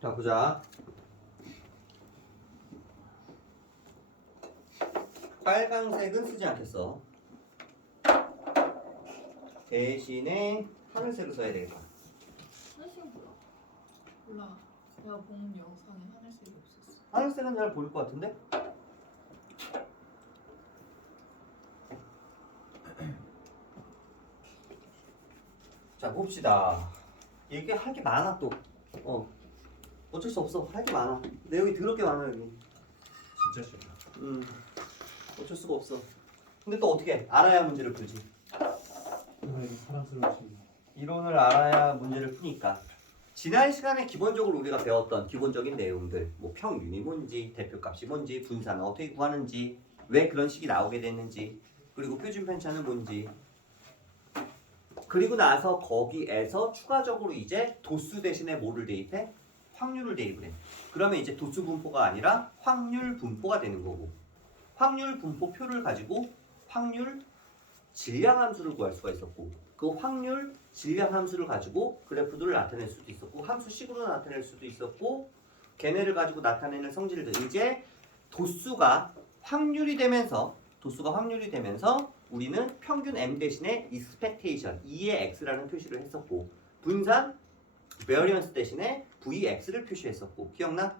자, 보자. 빨강색은 쓰지 않겠어. 대신에 하늘색을 써야 되겠다. 하늘색 뭐야? 몰라. 내가 본 영상에 하늘색이 없었어. 하늘색은 잘 보일 것 같은데? 자, 봅시다. 이게 할 게 많아 또. 어쩔 수 없어. 할 게 많아. 내용이 더럽게 많아 여기. 진짜 싫다. 어쩔 수가 없어. 근데 또 어떻게 알아야 문제를 풀지. 사랑스러우신. 이론을 알아야 문제를 푸니까. 지난 시간에 기본적으로 우리가 배웠던 기본적인 내용들, 뭐 평균이 뭔지, 대표값이 뭔지, 분산은 어떻게 구하는지, 왜 그런 식이 나오게 됐는지, 그리고 표준 편차는 뭔지. 그리고 나서 거기에서 추가적으로 이제 도수 대신에 뭐를 대입해? 확률을 대입을 해. 그러면 이제 도수 분포가 아니라 확률 분포가 되는 거고, 확률 분포표를 가지고 확률 질량 함수를 구할 수가 있었고, 그 확률 질량 함수를 가지고 그래프들을 나타낼 수도 있었고, 함수식으로 나타낼 수도 있었고, 걔네를 가지고 나타내는 성질들. 이제 도수가 확률이 되면서 우리는 평균 m 대신에 expectation 2의 x라는 표시를 했었고, 분산 variance 대신에 vx를 표시했었고, 기억나?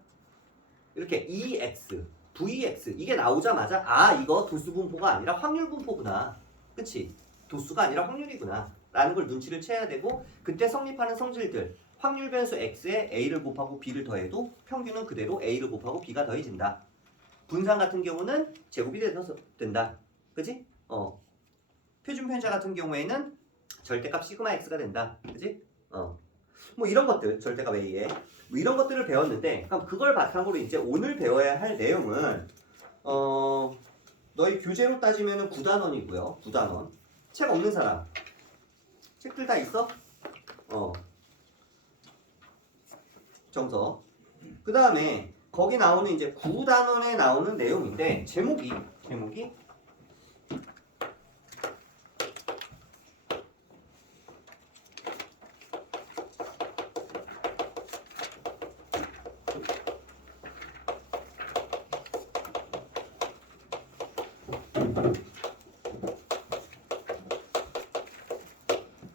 이렇게 ex, vx 이게 나오자마자 이거 도수 분포가 아니라 확률 분포구나. 그치? 도수가 아니라 확률이구나 라는 걸 눈치를 채야 되고, 그때 성립하는 성질들, 확률 변수 x에 a를 곱하고 b를 더해도 평균은 그대로 a를 곱하고 b가 더해진다. 분산 같은 경우는 제곱이 돼서 된다. 그치? 표준 편차 같은 경우에는 절대값 시그마 x가 된다. 그치? 뭐 이런 것들, 절대값 a에 뭐 이런 것들을 배웠는데, 그럼 그걸 바탕으로 이제 오늘 배워야 할 내용은 너희 교재로 따지면은 9단원이고요. 9단원. 책 없는 사람. 책들 다 있어? 정서. 그 다음에 거기 나오는 이제 9단원에 나오는 내용인데, 제목이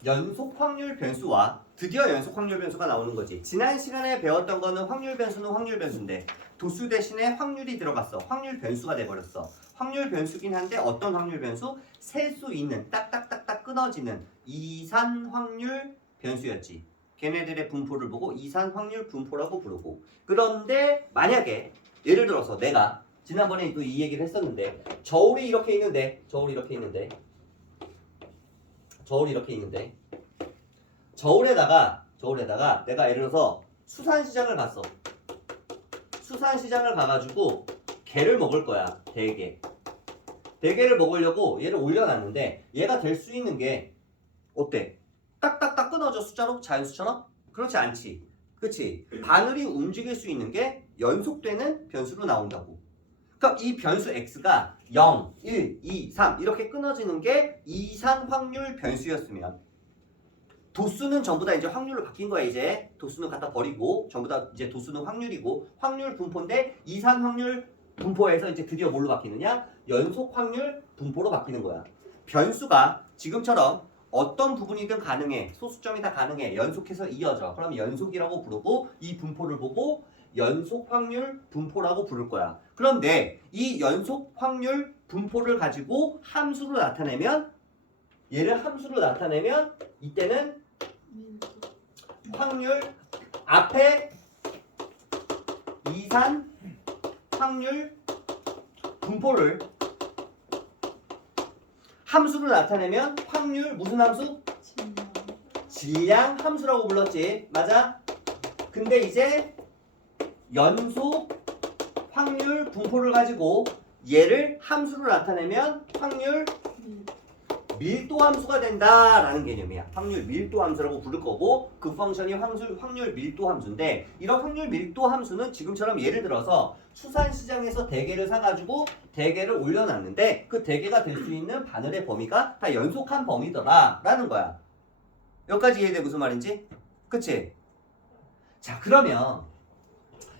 연속 확률 변수와, 드디어 연속 확률 변수가 나오는 거지. 지난 시간에 배웠던 거는 확률 변수는 확률 변수인데 도수 대신에 확률이 들어갔어. 확률 변수가 돼버렸어. 확률 변수긴 한데 어떤 확률 변수? 셀 수 있는, 딱딱딱딱 끊어지는 이산 확률 변수였지. 걔네들의 분포를 보고 이산 확률 분포라고 부르고. 그런데 만약에 예를 들어서 내가 지난번에 또 이 얘기를 했었는데, 저울이 이렇게 있는데 저울에다가 내가 예를 들어서 수산시장을 봤어. 수산시장을 가가지고 게를 먹을 거야. 대게를 먹으려고 얘를 올려놨는데, 얘가 될 수 있는 게 어때? 딱딱딱 끊어져 숫자로? 자연수처럼? 그렇지 않지. 그치? 바늘이 움직일 수 있는 게 연속되는 변수로 나온다고. 그럼 이 변수 x가 0, 1, 2, 3 이렇게 끊어지는 게 이산 확률 변수였으면, 도수는 전부 다 이제 확률로 바뀐 거야. 이제 도수는 갖다 버리고 전부 다 이제 도수는 확률이고, 확률 분포인데 이산 확률 분포에서 이제 드디어 뭘로 바뀌느냐? 연속 확률 분포로 바뀌는 거야. 변수가 지금처럼 어떤 부분이든 가능해. 소수점이 다 가능해. 연속해서 이어져. 그럼 연속이라고 부르고, 이 분포를 보고 연속 확률 분포라고 부를 거야. 그런데 이 연속 확률 분포를 가지고 함수로 나타내면, 얘를 함수로 나타내면 이때는 확률 앞에 이산 확률 분포를 함수로 나타내면 확률 무슨 함수? 질량 함수라고 불렀지. 맞아? 근데 이제 연속 확률 분포를 가지고 얘를 함수로 나타내면 확률 밀도 함수가 된다라는 개념이야. 확률 밀도 함수라고 부를 거고, 그 펑션이 확률 밀도 함수인데, 이런 확률 밀도 함수는 지금처럼 예를 들어서 수산시장에서 대게를 사가지고 대게를 올려놨는데, 그 대게가 될 수 있는 바늘의 범위가 다 연속한 범위더라 라는 거야. 여기까지 이해돼? 무슨 말인지? 그치? 자, 그러면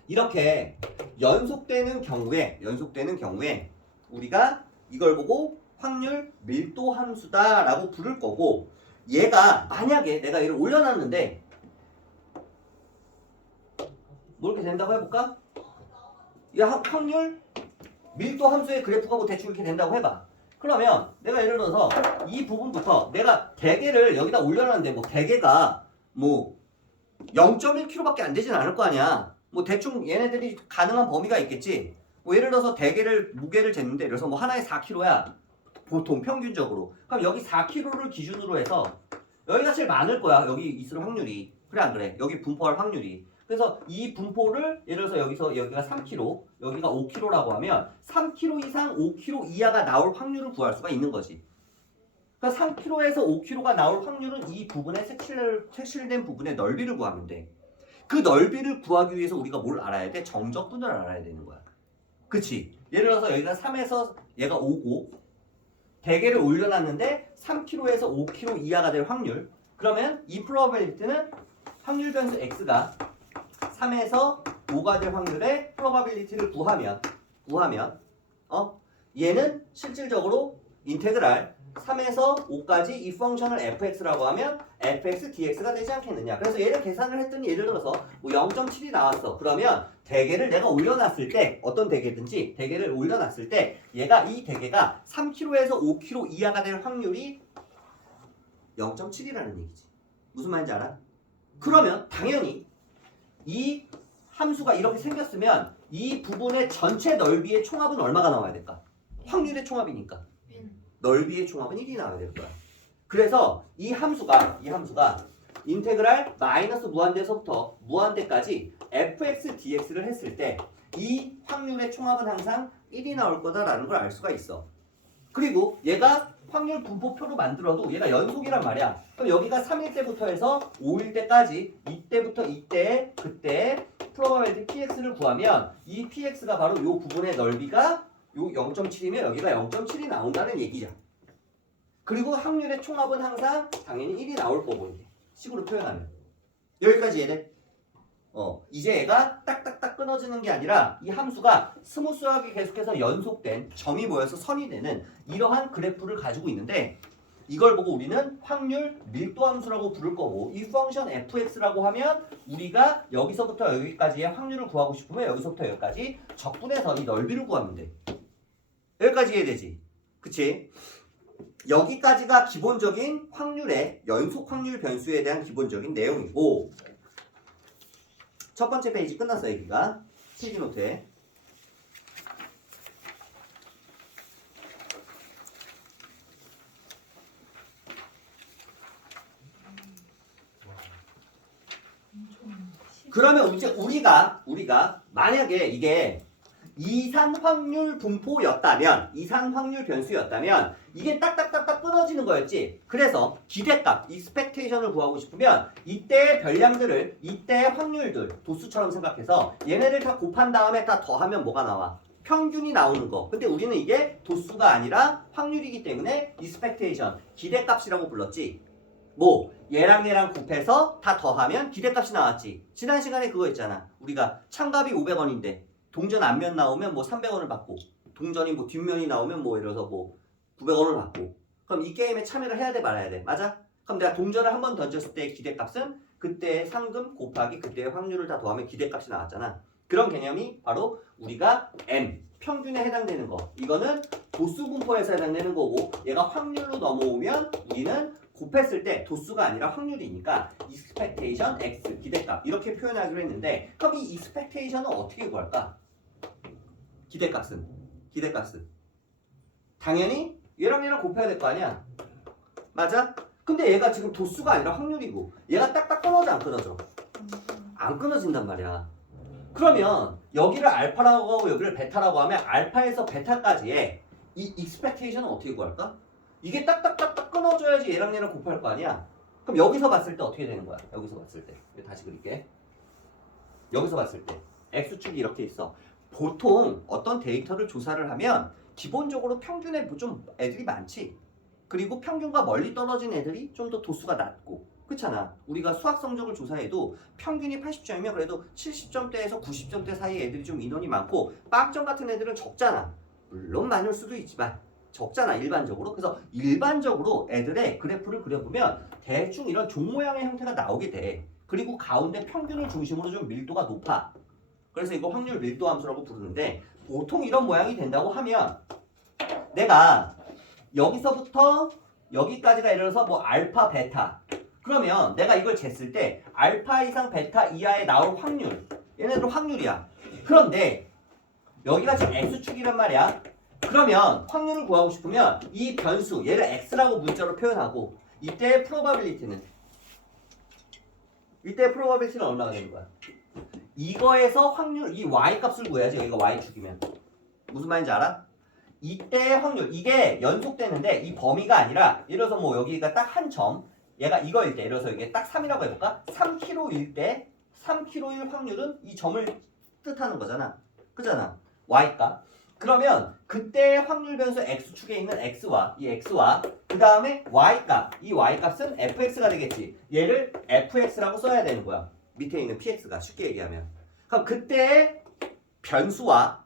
이렇게 연속되는 경우에 우리가 이걸 보고 확률 밀도 함수다라고 부를 거고, 얘가 만약에 내가 얘를 올려놨는데 뭐 이렇게 된다고 해볼까? 이 확률 밀도 함수의 그래프가 뭐 대충 이렇게 된다고 해봐. 그러면 내가 예를 들어서 이 부분부터 내가 대개를 여기다 올려놨는데 뭐 대개가 뭐 0.1kg밖에 안 되진 않을 거 아니야. 뭐 대충 얘네들이 가능한 범위가 있겠지. 뭐 예를 들어서 대개를 무게를 쟀는데 그래서 뭐 하나에 4kg야. 보통 평균적으로. 그럼 여기 4kg를 기준으로 해서 여기가 제일 많을 거야. 여기 있을 확률이. 그래 안 그래? 여기 분포할 확률이. 그래서 이 분포를 예를 들어서 여기가 3kg, 여기가 5kg라고 하면 3kg 이상 5kg 이하가 나올 확률을 구할 수가 있는 거지. 그러니까 3kg에서 5kg가 나올 확률은 이 부분의 색칠된 부분의 넓이를 구하면 돼. 그 넓이를 구하기 위해서 우리가 뭘 알아야 돼? 정적분을 알아야 되는 거야. 그치? 예를 들어서 여기가 3에서 얘가 5고 대개를 올려놨는데 3kg에서 5kg 이하가 될 확률. 그러면 이 프로바빌리티는 확률 변수 x가 3에서 5가 될 확률의 프로바빌리티를 구하면 얘는 실질적으로 인테그랄 3에서 5까지 이 펑션을 fx라고 하면 fx dx가 되지 않겠느냐. 그래서 얘를 계산을 했더니 예를 들어서 뭐 0.7이 나왔어. 그러면 대개를 내가 올려놨을 때 어떤 대개든지 대개를 올려놨을 때 이 대개가 3kg에서 5kg 이하가 될 확률이 0.7이라는 얘기지. 무슨 말인지 알아? 그러면 당연히 이 함수가 이렇게 생겼으면 이 부분의 전체 넓이의 총합은 얼마가 나와야 될까? 확률의 총합이니까 넓이의 총합은 1이 나와야 될 거야. 그래서 이 함수가 인테그랄 마이너스 무한대에서부터 무한대까지 fx dx를 했을 때 이 확률의 총합은 항상 1이 나올 거다라는 걸 알 수가 있어. 그리고 얘가 확률 분포표로 만들어도 얘가 연속이란 말이야. 그럼 여기가 3일 때부터 해서 5일 때까지 이때부터 이때 그때 프로바빌리티 px를 구하면 이 px가 바로 이 부분의 넓이가 요 0.7이면 여기가 0.7이 나온다는 얘기죠. 그리고 확률의 총합은 항상 당연히 1이 나올 거고 이게 식으로 표현하면 여기까지 이해돼? 이제 얘가 딱딱딱 끊어지는 게 아니라 이 함수가 스무스하게 계속해서 연속된 점이 모여서 선이 되는 이러한 그래프를 가지고 있는데 이걸 보고 우리는 확률 밀도 함수라고 부를 거고 이 펑션 fx라고 하면 우리가 여기서부터 여기까지의 확률을 구하고 싶으면 여기서부터 여기까지 적분해서 이 넓이를 구하면 돼. 여기까지 이해되지? 그치? 여기까지가 기본적인 확률의 연속 확률 변수에 대한 기본적인 내용이고 첫 번째 페이지 끝났어요. 여기가 필기노트에 그러면 이제 우리가 만약에 이게 이산 확률 분포였다면 이산 확률 변수였다면 이게 딱딱딱딱 끊어지는 거였지. 그래서 기대값, 익스펙테이션을 구하고 싶으면 이때의 별량들을 이때의 확률들 도수처럼 생각해서 얘네를 다 곱한 다음에 다 더하면 뭐가 나와? 평균이 나오는 거. 근데 우리는 이게 도수가 아니라 확률이기 때문에 익스펙테이션, 기대값이라고 불렀지. 뭐 얘랑 곱해서 다 더하면 기대값이 나왔지. 지난 시간에 그거 있잖아. 우리가 참값이 500원인데 동전 앞면 나오면 뭐 300원을 받고 동전이 뭐 뒷면이 나오면 뭐 예를 들어서 뭐 900원을 받고 그럼 이 게임에 참여를 해야 돼 말아야 돼? 맞아? 그럼 내가 동전을 한 번 던졌을 때의 기대값은 그때의 상금 곱하기 그때의 확률을 다 더하면 기대값이 나왔잖아. 그런 개념이 바로 우리가 M 평균에 해당되는 거. 이거는 도수 분포에서 해당되는 거고 얘가 확률로 넘어오면 우리는 곱했을 때 도수가 아니라 확률이니까 expectation x 기대값 이렇게 표현하기로 했는데 그럼 이 expectation은 어떻게 구할까? 기대값은 당연히 얘랑 곱해야 될 거 아니야. 맞아? 근데 얘가 지금 도수가 아니라 확률이고 얘가 딱딱 끊어져 안 끊어져? 안 끊어진단 말이야. 그러면 여기를 알파라고 하고 여기를 베타라고 하면 알파에서 베타까지의 이 expectation은 어떻게 구할까? 이게 딱딱딱딱 끊어줘야지 얘랑 곱할 거 아니야. 그럼 여기서 봤을 때 어떻게 되는 거야? 여기서 봤을 때 다시 그릴게. 여기서 봤을 때 x축이 이렇게 있어. 보통 어떤 데이터를 조사를 하면 기본적으로 평균에 좀 애들이 많지. 그리고 평균과 멀리 떨어진 애들이 좀 더 도수가 낮고 그렇잖아. 우리가 수학 성적을 조사해도 평균이 80점이면 그래도 70점대에서 90점대 사이 애들이 좀 인원이 많고 빵점 같은 애들은 적잖아. 물론 많을 수도 있지만 적잖아 일반적으로. 그래서 일반적으로 애들의 그래프를 그려보면 대충 이런 종 모양의 형태가 나오게 돼. 그리고 가운데 평균을 중심으로 좀 밀도가 높아. 그래서 이거 확률 밀도 함수라고 부르는데 보통 이런 모양이 된다고 하면 내가 여기서부터 여기까지가 예를 들어서 뭐 알파, 베타. 그러면 내가 이걸 쟀을 때 알파 이상 베타 이하에 나올 확률. 얘네들 확률이야. 그런데 여기가 지금 x축이란 말이야. 그러면 확률을 구하고 싶으면 이 변수 얘를 x라고 문자로 표현하고 이때의 프로바빌리티는 얼마가 되는 거야? 이거에서 확률 이 y 값을 구해야지. 여기가 y축이면 무슨 말인지 알아? 이때의 확률 이게 연속되는데 이 범위가 아니라 예를 들어서 뭐 여기가 딱 한 점 얘가 이거일 때 예를 들어서 이게 딱 3이라고 해볼까? 3kg일 때 3kg일 확률은 이 점을 뜻하는 거잖아. 그잖아. y값. 그러면 그때의 확률 변수 x축에 있는 x와 이 x와 그 다음에 y값 이 y값은 fx가 되겠지. 얘를 fx라고 써야 되는 거야. 밑에 있는 px가 쉽게 얘기하면. 그럼 그때의 변수와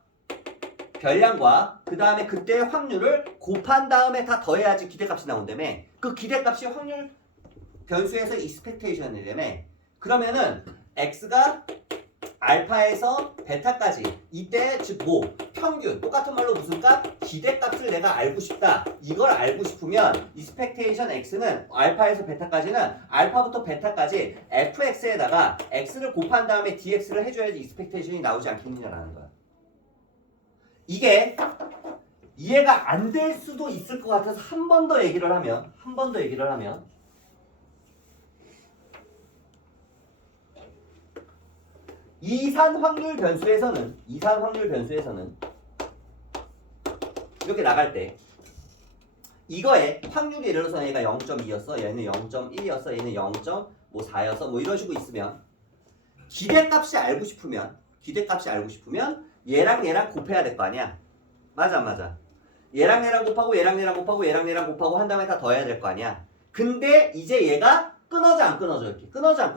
별량과 그 다음에 그때의 확률을 곱한 다음에 다 더해야지 기대값이 나온다며. 그 기대값이 확률 변수에서 expectation이라며. 그러면은 x가 알파에서 베타까지 이때 즉 뭐 평균 똑같은 말로 무슨 값? 기대값을 내가 알고 싶다. 이걸 알고 싶으면 expectation x는 알파에서 베타까지는 알파부터 베타까지 fx에다가 x를 곱한 다음에 dx를 해줘야지 expectation이 나오지 않겠느냐라는 거야. 이게 이해가 안 될 수도 있을 것 같아서 한 번 더 얘기를 하면 이산 확률 변수에서는 이렇게 나갈 때 이거에 확률이 예를 들어서 얘가 0.2였어 얘는 0.1이었어 얘는 0.4였어 뭐 이런 식으로 있으면 기대값이 알고 싶으면 얘랑 곱해야 될 거 아니야. 맞아. 얘랑 곱하고 한 다음에 다 더해야 될 거 아니야. 근데 이제 얘가 끊어져 안 끊어져? 이렇게 끊어져 안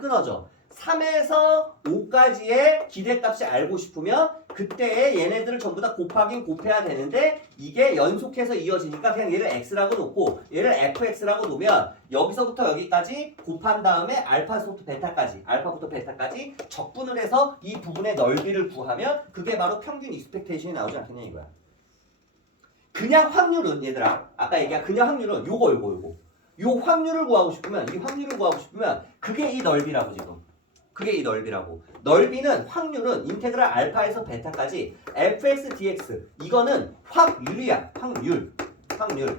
끊어져. 3에서 5까지의 기대값이 알고 싶으면 그때에 얘네들을 전부 다 곱해야 되는데 이게 연속해서 이어지니까 그냥 얘를 x라고 놓고 얘를 fx라고 놓으면 여기서부터 여기까지 곱한 다음에 알파부터 베타까지 적분을 해서 이 부분의 넓이를 구하면 그게 바로 평균 익스펙테이션이 나오지 않겠냐 이거야. 그냥 확률은 얘들아 아까 얘기한 그냥 확률은 요거 요 확률을 구하고 싶으면 그게 이 넓이라고 지금. 그게 이 넓이라고. 넓이는 확률은 인테그랄 알파에서 베타까지 fx dx 이거는 확률이야. 확률.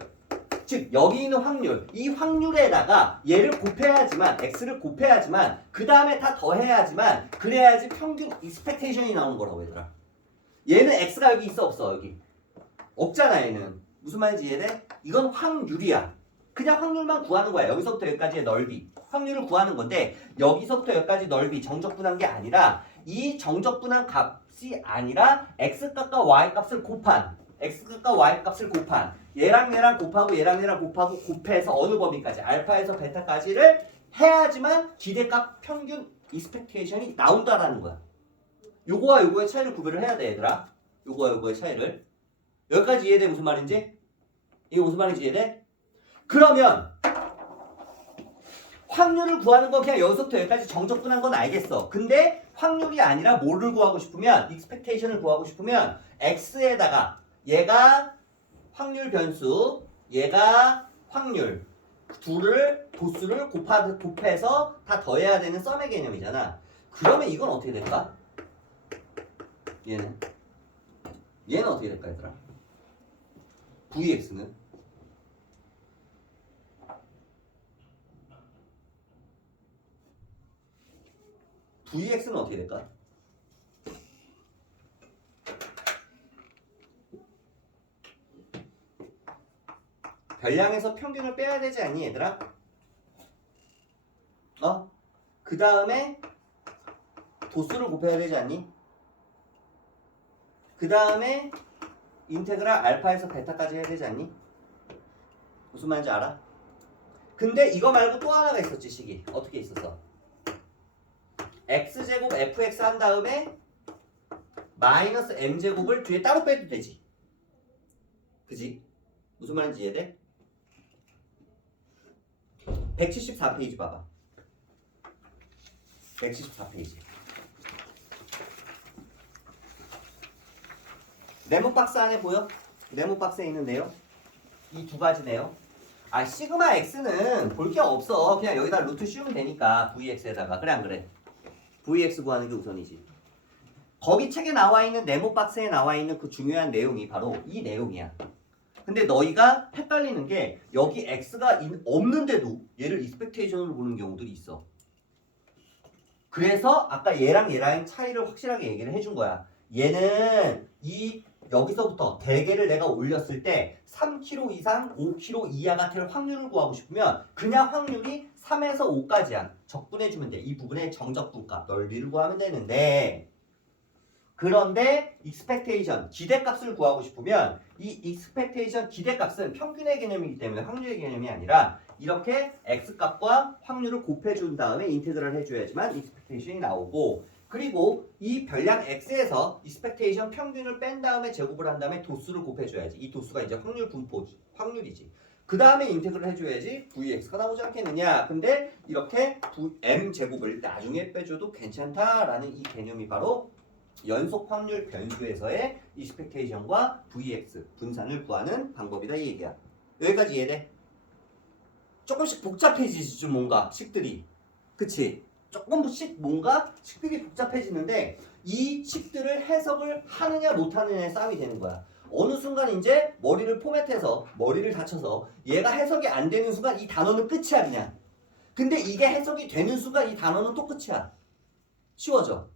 즉 여기 있는 확률 이 확률에다가 얘를 곱해야지만 x를 곱해야지만 그 다음에 다 더해야지만 그래야지 평균 익스펙테이션이 나오는 거라고 얘들아. 얘는 x가 여기 있어 없어? 여기 없잖아. 얘는 무슨 말인지 이해돼? 이건 확률이야. 그냥 확률만 구하는 거야. 여기서부터 여기까지의 넓이 확률을 구하는 건데 여기서부터 여기까지 넓이 정적분한 게 아니라 이 정적분한 값이 아니라 x값과 y값을 곱한 얘랑 곱하고 곱해서 어느 범위까지 알파에서 베타까지를 해야지만 기대값 평균 익스펙테이션이 나온다라는 거야. 요거와 요거의 차이를 구별을 해야 돼 얘들아. 요거와 요거의 차이를. 여기까지 이해돼? 무슨 말인지? 이게 무슨 말인지 이해돼? 그러면 확률을 구하는 건 그냥 여기서부터 여기까지 정적분한 건 알겠어. 근데 확률이 아니라 뭐를 구하고 싶으면 expectation을 구하고 싶으면 x에다가 얘가 확률 변수 얘가 확률 둘을 도수를 곱해서 다 더해야 되는 썸의 개념이잖아. 그러면 이건 어떻게 될까? 얘는 어떻게 될까 얘들아? vx는 vx는 어떻게 될까? 별량에서 평균을 빼야 되지 않니 얘들아? 그 다음에 도수를 곱해야 되지 않니? 그 다음에 인테그랄 알파에서 베타까지 해야 되지 않니? 무슨 말인지 알아? 근데 이거 말고 또 하나가 있었지, 식이. 어떻게 있었어? x제곱 fx 한 다음에 마이너스 m제곱을 뒤에 따로 빼도 되지. 그지? 무슨 말인지 이해돼? 174페이지 봐봐. 174페이지. 네모 박스 안에 보여? 네모 박스에 있는 내용? 이 두 가지 내용? 아, 시그마 x는 볼 게 없어. 그냥 여기다 루트 씌우면 되니까 vx에다가. 그래 안 그래? vx 구하는 게 우선이지. 거기 책에 나와 있는 네모 박스에 나와 있는 그 중요한 내용이 바로 이 내용이야. 근데 너희가 헷갈리는 게 여기 x가 없는데도 얘를 익스펙테이션으로 보는 경우들이 있어. 그래서 아까 얘랑 차이를 확실하게 얘기를 해준 거야. 얘는 여기서부터 대개를 내가 올렸을 때 3kg 이상 5kg 이하가 될 확률을 구하고 싶으면 그냥 확률이 3에서 5까지야. 적분해주면 돼. 이 부분의 정적분값 넓이를 구하면 되는데, 그런데 expectation 기대값을 구하고 싶으면 이 expectation 기대값은 평균의 개념이기 때문에 확률의 개념이 아니라 이렇게 x값과 확률을 곱해준 다음에 인테그랄 해줘야지만 expectation이 나오고, 그리고 이 별량 x에서 expectation 평균을 뺀 다음에 제곱을 한 다음에 도수를 곱해줘야지. 이 도수가 이제 확률이지. 그 다음에 인테그랄 해줘야지 vx가 나오지 않겠느냐. 근데 이렇게 m 제곱을 나중에 빼줘도 괜찮다라는 이 개념이 바로 연속 확률 변수에서의 expectation과 vx 분산을 구하는 방법이다 이 얘기야. 여기까지 이해돼? 조금씩 복잡해지지 좀 뭔가 식들이. 그치? 조금씩 뭔가 식들이 복잡해지는데 이 식들을 해석을 하느냐 못하느냐의 싸움이 되는 거야. 어느 순간 이제 머리를 포맷해서 머리를 다쳐서 얘가 해석이 안 되는 순간 이 단어는 끝이야 그냥. 근데 이게 해석이 되는 순간 이 단어는 또 끝이야. 쉬워져.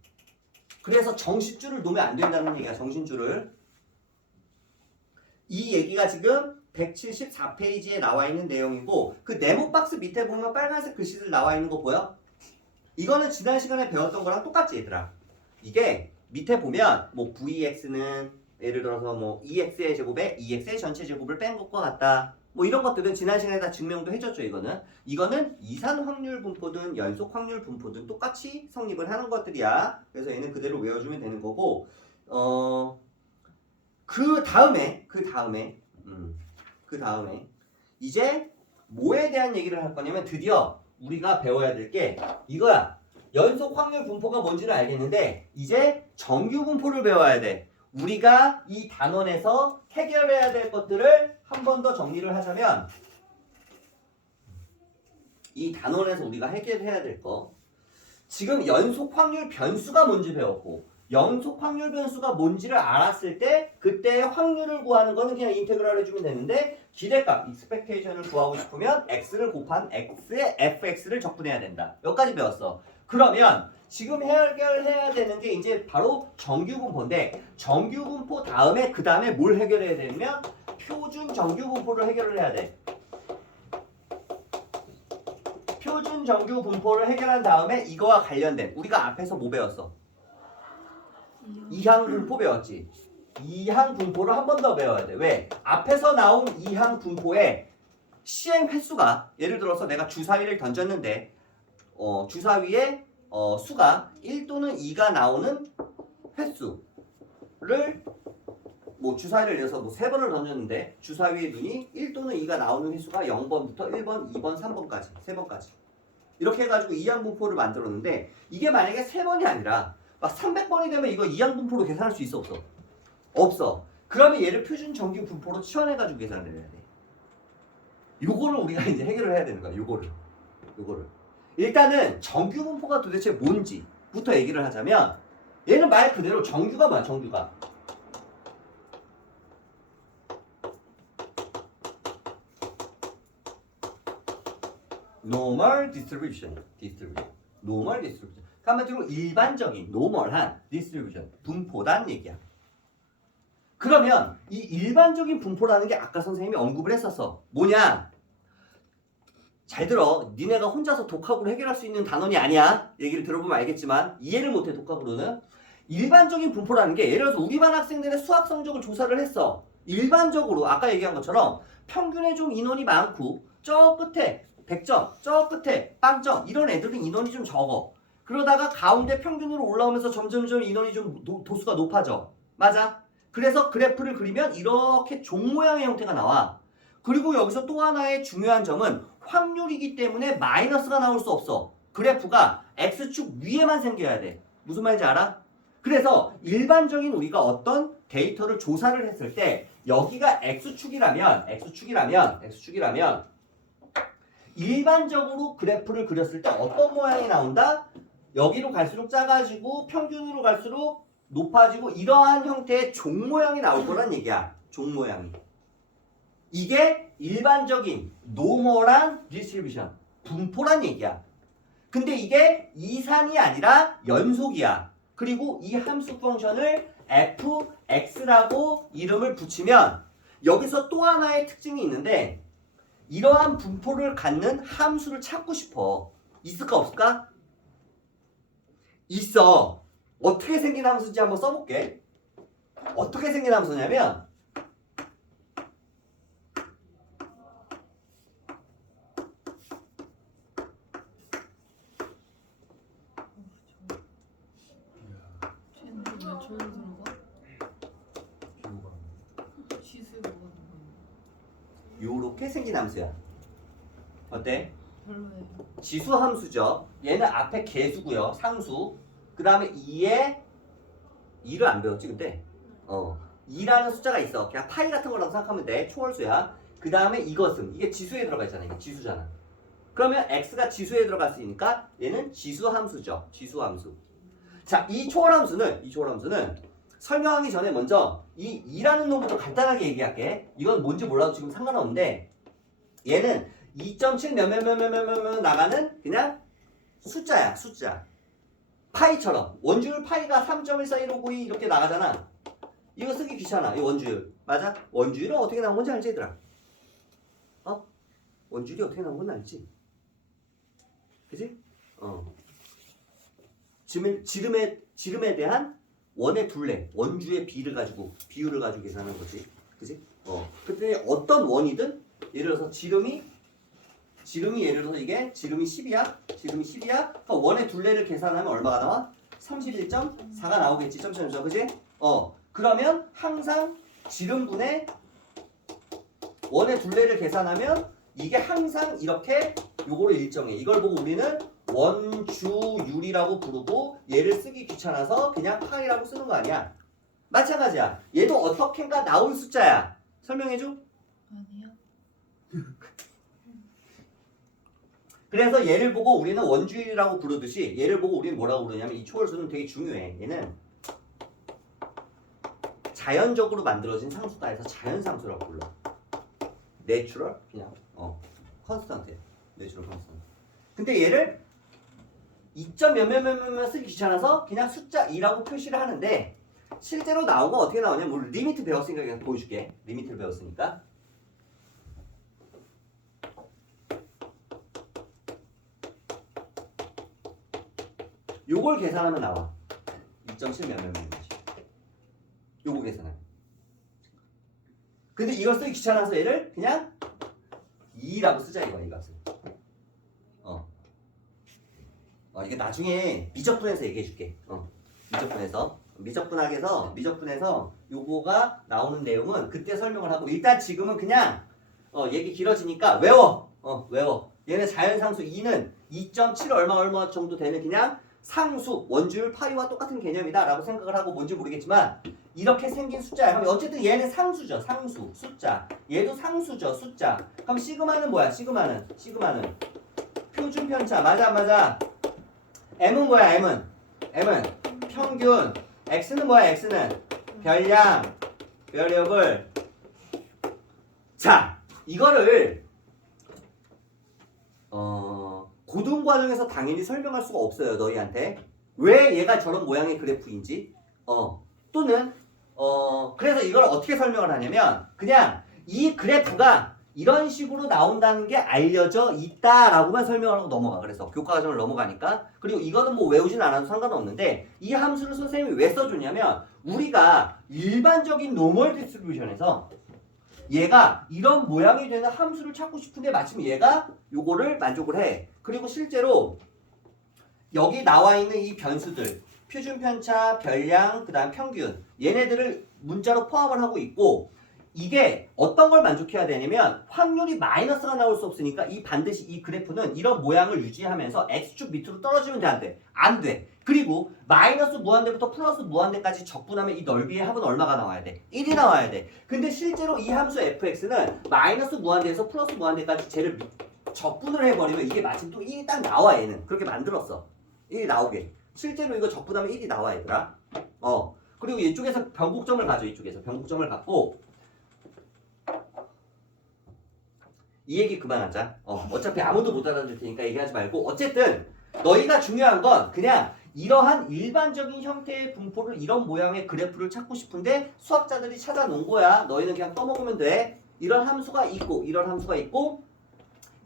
그래서 정신줄을 놓으면 안 된다는 얘기야. 정신줄을. 이 얘기가 지금 174페이지에 나와 있는 내용이고, 그 네모 박스 밑에 보면 빨간색 글씨들 나와 있는 거 보여? 이거는 지난 시간에 배웠던 거랑 똑같지 얘들아. 이게 밑에 보면 뭐 vx는 예를 들어서 뭐 2x의 제곱에 2x의 전체 제곱을 뺀 것과 같다. 뭐 이런 것들은 지난 시간에 다 증명도 해줬죠. 이거는 이산 확률 분포든 연속 확률 분포든 똑같이 성립을 하는 것들이야. 그래서 얘는 그대로 외워주면 되는 거고, 그 다음에 이제 뭐에 대한 얘기를 할 거냐면 드디어 우리가 배워야 될 게 이거야. 연속 확률 분포가 뭔지를 알겠는데 이제 정규 분포를 배워야 돼. 우리가 이 단원에서 해결해야 될 것들을 한 번 더 정리를 하자면, 이 단원에서 우리가 해결해야 될 거, 지금 연속 확률 변수가 뭔지 배웠고, 연속 확률 변수가 뭔지를 알았을 때 그때의 확률을 구하는 거는 그냥 인테그랄 해주면 되는데, 기대값 expectation을 구하고 싶으면 x를 곱한 x의 fx를 적분해야 된다. 여기까지 배웠어. 그러면 지금 해결해야 되는 게 이제 바로 정규분포인데, 정규분포 다음에 그 다음에 뭘 해결해야 되냐면 표준 정규분포를 해결을 해야 돼. 표준 정규분포를 해결한 다음에 이거와 관련된, 우리가 앞에서 뭐 배웠어? 이항분포 배웠지. 이항분포를 한 번 더 배워야 돼. 왜? 앞에서 나온 이항분포의 시행 횟수가, 예를 들어서 내가 주사위를 던졌는데 주사위의 수가 1 또는 2가 나오는 횟수를, 뭐 주사위를 내서 뭐 3번을 던졌는데 주사위의 눈이 1 또는 2가 나오는 횟수가 0번부터 1번, 2번, 3번까지 3번까지 이렇게 해가지고 이항분포를 만들었는데, 이게 만약에 3번이 아니라 막 300번이 되면 이거 이항분포로 계산할 수 있어 없어? 없어. 그러면 얘를 표준 정규 분포로 치환해가지고 계산을 해야 돼. 요거를 우리가 이제 해결을 해야 되는 거야. 요거를 일단은 정규 분포가 도대체 뭔지부터 얘기를 하자면, 얘는 말 그대로 정규가 뭐야? 정규가 normal distribution. normal distribution. 한마디로 일반적인 노멀한 디스트리뷰션 분포란 얘기야. 그러면 이 일반적인 분포라는 게 아까 선생님이 언급을 했었어. 뭐냐? 잘 들어. 니네가 혼자서 독학으로 해결할 수 있는 단원이 아니야. 얘기를 들어보면 알겠지만 이해를 못해. 독학으로는. 일반적인 분포라는 게, 예를 들어서 우리 반 학생들의 수학 성적을 조사를 했어. 일반적으로 아까 얘기한 것처럼 평균에 좀 인원이 많고 저 끝에 100점, 저 끝에 빵점 이런 애들은 인원이 좀 적어. 그러다가 가운데 평균으로 올라오면서 점점점 인원이 좀 도수가 높아져. 맞아? 그래서 그래프를 그리면 이렇게 종 모양의 형태가 나와. 그리고 여기서 또 하나의 중요한 점은 확률이기 때문에 마이너스가 나올 수 없어. 그래프가 X축 위에만 생겨야 돼. 무슨 말인지 알아? 그래서 일반적인 우리가 어떤 데이터를 조사를 했을 때 여기가 X축이라면 일반적으로 그래프를 그렸을 때 어떤 모양이 나온다? 여기로 갈수록 작아지고 평균으로 갈수록 높아지고 이러한 형태의 종 모양이 나올 거란 얘기야. 종 모양이. 이게 일반적인 노멀한 디스트리뷰션, 분포란 얘기야. 근데 이게 이산이 아니라 연속이야. 그리고 이 함수 펑션을 fx라고 이름을 붙이면 여기서 또 하나의 특징이 있는데 이러한 분포를 갖는 함수를 찾고 싶어. 있을까 없을까? 있어. 어떻게 생긴 함수인지 한번 써볼게. 어떻게 생긴 함수냐면 쟤는 왜 저기로 들어가? 지수에 뭐가 들어가? 요렇게 생긴 함수야. 어때? 별로예요. 지수 함수죠. 얘는 앞에 개수고요. 상수. 그 다음에 2에 2를 안 배웠지 근데 2라는 숫자가 있어. 그냥 파이 같은 거라고 생각하면 돼. 초월수야. 그 다음에 이것은 이게 지수에 들어가 있잖아. 이게 지수잖아. 그러면 x가 지수에 들어갈 수 있으니까 얘는 지수 함수죠. 지수 함수. 자, 이 초월 함수는 설명하기 전에 먼저 이 2라는 놈부터 간단하게 얘기할게. 이건 뭔지 몰라도 지금 상관없는데 얘는 2.7 몇몇몇몇몇 나가는 그냥 숫자야. 숫자. 파이처럼 원주율 파이가 3.14159 이렇게 나가잖아. 이거 쓰기 귀찮아. 이 원주율. 맞아? 원주율은 어떻게 나온 건지 알지 얘들아? 원주율이 어떻게 나온 건지 알지? 그지? 지름에 대한 원의 둘레, 원주의 비율을 가지고 계산하는 거지. 그지? 그때 어떤 원이든 예를 들어서 지름이 예를 들어서 이게 지름이 10이야. 그러니까 원의 둘레를 계산하면 얼마가 나와? 31.4가 나오겠지. 점점점. 그지? 그러면 항상 지름분의 원의 둘레를 계산하면 이게 항상 이렇게 요거를 일정해. 이걸 보고 우리는 원주율이라고 부르고 얘를 쓰기 귀찮아서 그냥 파이라고 쓰는 거 아니야. 마찬가지야. 얘도 어떻게인가 나온 숫자야. 설명해줘. 아니요. 그래서 얘를 보고 우리는 원주율이라고 부르듯이 얘를 보고 우리는 뭐라고 부르냐면 이 초월수는 되게 중요해. 얘는 자연적으로 만들어진 상수다 해서 자연상수라고 불러. 내추럴 그냥 컨스턴트. 내추럴 컨스턴트. 근데 얘를 2점 몇몇몇몇 쓰기 귀찮아서 그냥 숫자 2라고 표시를 하는데 실제로 나온 건 어떻게 나오냐면 우리 리미트 배웠으니까 그냥 보여줄게. 리미트를 배웠으니까 요걸 계산하면 나와. 2.7 몇몇몇이지. 요거 계산해. 근데 이걸 쓰기 귀찮아서 얘를 그냥 2라고 쓰자 이거야 이 값을. 이게 나중에 미적분해서 얘기해줄게. 미적분해서 요거가 나오는 내용은 그때 설명을 하고 일단 지금은 그냥 얘기 길어지니까 외워. 얘는 자연상수 2는 2.7 얼마 정도 되는 그냥 상수 원주율 파이와 똑같은 개념이다 라고 생각을 하고 뭔지 모르겠지만 이렇게 생긴 숫자야. 그럼 어쨌든 얘는 상수죠. 상수 숫자. 얘도 상수죠. 숫자. 그럼 시그마는 뭐야? 시그마는 표준 편차. 맞아 안 맞아? m은 뭐야? m은 평균. x는 뭐야? x는 별량 variable. 자, 이거를 고등 과정에서 당연히 설명할 수가 없어요. 너희한테 왜 얘가 저런 모양의 그래프인지 또는 그래서 이걸 어떻게 설명을 하냐면 그냥 이 그래프가 이런 식으로 나온다는 게 알려져 있다라고만 설명을 하고 넘어가. 그래서 교과 과정을 넘어가니까. 그리고 이거는 뭐 외우진 않아도 상관없는데 이 함수를 선생님이 왜 써줬냐면 우리가 일반적인 노멀 디스트리뷰션에서 얘가 이런 모양이 되는 함수를 찾고 싶은데 마침 얘가 요거를 만족을 해. 그리고 실제로 여기 나와 있는 이 변수들 표준 편차, 별량, 그 다음 평균 얘네들을 문자로 포함을 하고 있고 이게 어떤 걸 만족해야 되냐면 확률이 마이너스가 나올 수 없으니까 이 반드시 이 그래프는 이런 모양을 유지하면서 x축 밑으로 떨어지면 돼, 안 돼? 안 돼. 그리고 마이너스 무한대부터 플러스 무한대까지 적분하면 이 넓이의 합은 얼마가 나와야 돼? 1이 나와야 돼. 근데 실제로 이 함수 fx는 마이너스 무한대에서 플러스 무한대까지 쟤를 적분을 해버리면 이게 마침 또 1이 딱 나와 얘는. 그렇게 만들었어. 1이 나오게. 실제로 이거 적분하면 1이 나와 얘들아. 그리고 이쪽에서 변곡점을 가져. 이쪽에서 변곡점을 갖고 이 얘기 그만하자. 어차피 아무도 못 알아들 테니까 얘기하지 말고 어쨌든 너희가 중요한 건 그냥 이러한 일반적인 형태의 분포를 이런 모양의 그래프를 찾고 싶은데 수학자들이 찾아놓은 거야. 너희는 그냥 떠먹으면 돼. 이런 함수가 있고 이런 함수가 있고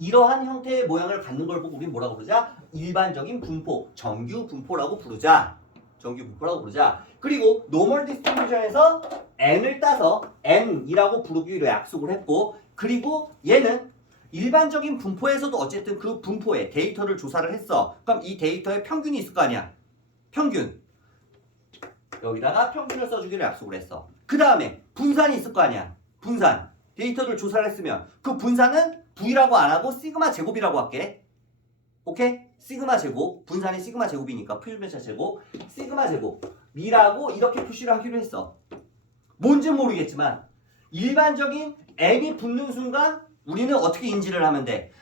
이러한 형태의 모양을 갖는 걸 보고 우린 뭐라고 부르자? 일반적인 분포, 정규 분포라고 부르자. 정규 분포라고 부르자. 그리고 노멀 디스트리뷰션에서 n을 따서 n이라고 부르기로 약속을 했고 그리고 얘는 일반적인 분포에서도 어쨌든 그 분포에 데이터를 조사를 했어. 그럼 이 데이터에 평균이 있을 거 아니야. 평균. 여기다가 평균을 써주기로 약속을 했어. 그 다음에 분산이 있을 거 아니야. 분산. 데이터를 조사를 했으면 그 분산은 V라고 안 하고 시그마 제곱이라고 할게. 오케이? 시그마 제곱. 분산이 시그마 제곱이니까 표준편차 제곱. 시그마 제곱. 미라고 이렇게 표시를 하기로 했어. 뭔진 모르겠지만 일반적인 n이 붙는 순간 우리는 어떻게 인지를 하면 돼?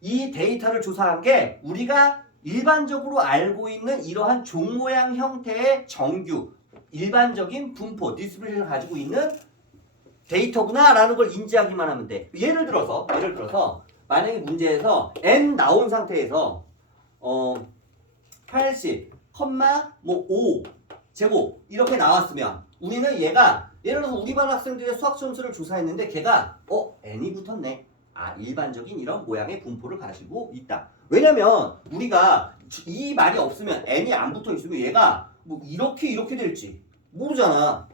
이 데이터를 조사한 게 우리가 일반적으로 알고 있는 이러한 종 모양 형태의 정규, 일반적인 분포, 디스트리뷰션을 가지고 있는 데이터구나 라는 걸 인지하기만 하면 돼. 예를 들어서 만약에 문제에서 n 나온 상태에서 80, 5 제곱 이렇게 나왔으면 우리는 얘가 예를 들어서 우리 반 학생들의 수학 점수를 조사했는데 걔가 n이 붙었네. 일반적인 이런 모양의 분포를 가지고 있다. 왜냐면 우리가 이 말이 없으면 n이 안 붙어 있으면 얘가 뭐 이렇게 될지 모르잖아.